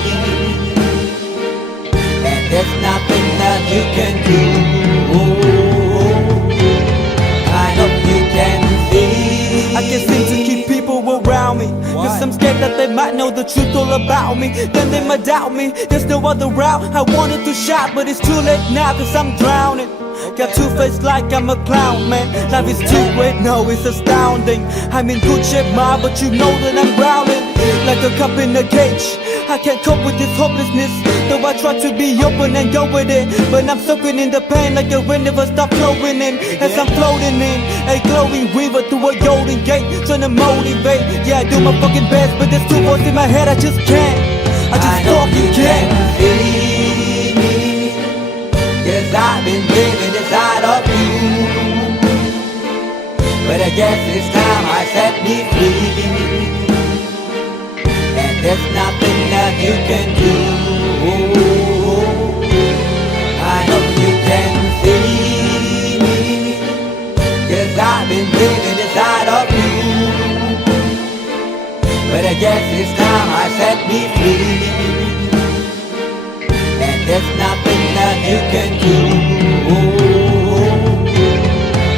And there's nothing that you can do. I hope you can see. I can't seem to keep people around me, cause I'm scared that they might know the truth all about me. Then they might doubt me. There's no other route. I wanted to shout, but it's too late now, cause I'm drowning. Got two-faced like I'm a clown, man. Life is too great, no, it's astounding. I'm in good shape, ma, but you know that I'm drowning like a cup in a cage. I can't cope with this hopelessness, though I try to be open and go with it. But I'm soaking in the pain like the wind never stop flowing in. As I'm floating in a glowing river through a golden gate, trying to motivate. Yeah, I do my fucking best, but there's two voices in my head, I just can't. I just fucking can't. Yes, I've been living inside of you, but I guess it's time I set me free. And there's nothing that you can do. I hope you can see me. Yes, I've been living inside of you, but I guess it's time I set me free. And there's nothing that you can do.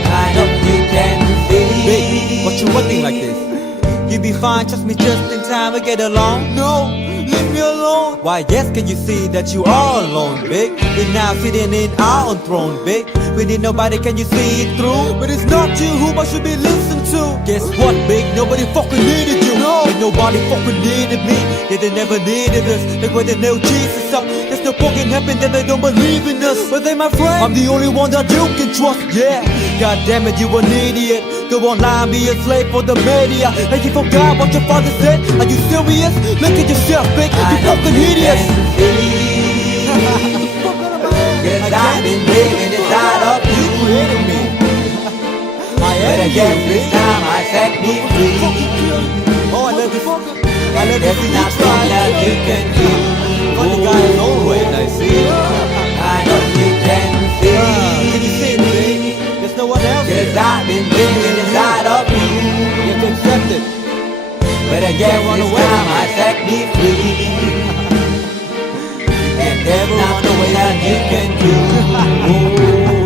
I hope you can see. Babe, what you wanting like this? You be fine, trust me, just in time we get along. No, leave me alone. Why, yes, can you see that you are alone, big? We're now sitting in our own throne, big. We need nobody, can you see it through? But it's not you whom I should be listening to. Guess what, big? Nobody fucking needed you. No, and nobody fucking needed me. Yeah, they never needed us. Like when they nailed Jesus up. There's no fucking heaven that they don't believe in us. But they my friend, I'm the only one that you can trust. Yeah, god damn it, you an idiot. Go online, be a slave for the media. Like you forgot what your father said. Are you serious? Look at yourself, big. You fucking idiots. Yes, I've been living inside of you, but I guess this time I set me free. Oh, I love this. And there's nothing that you can do. Funny guy is always I see. I know you can see. Can you see me, baby? There's no one else. Yes, I've been living inside of you. You have to accept it. But I guess this time I set me free. And there's nothing that you can do.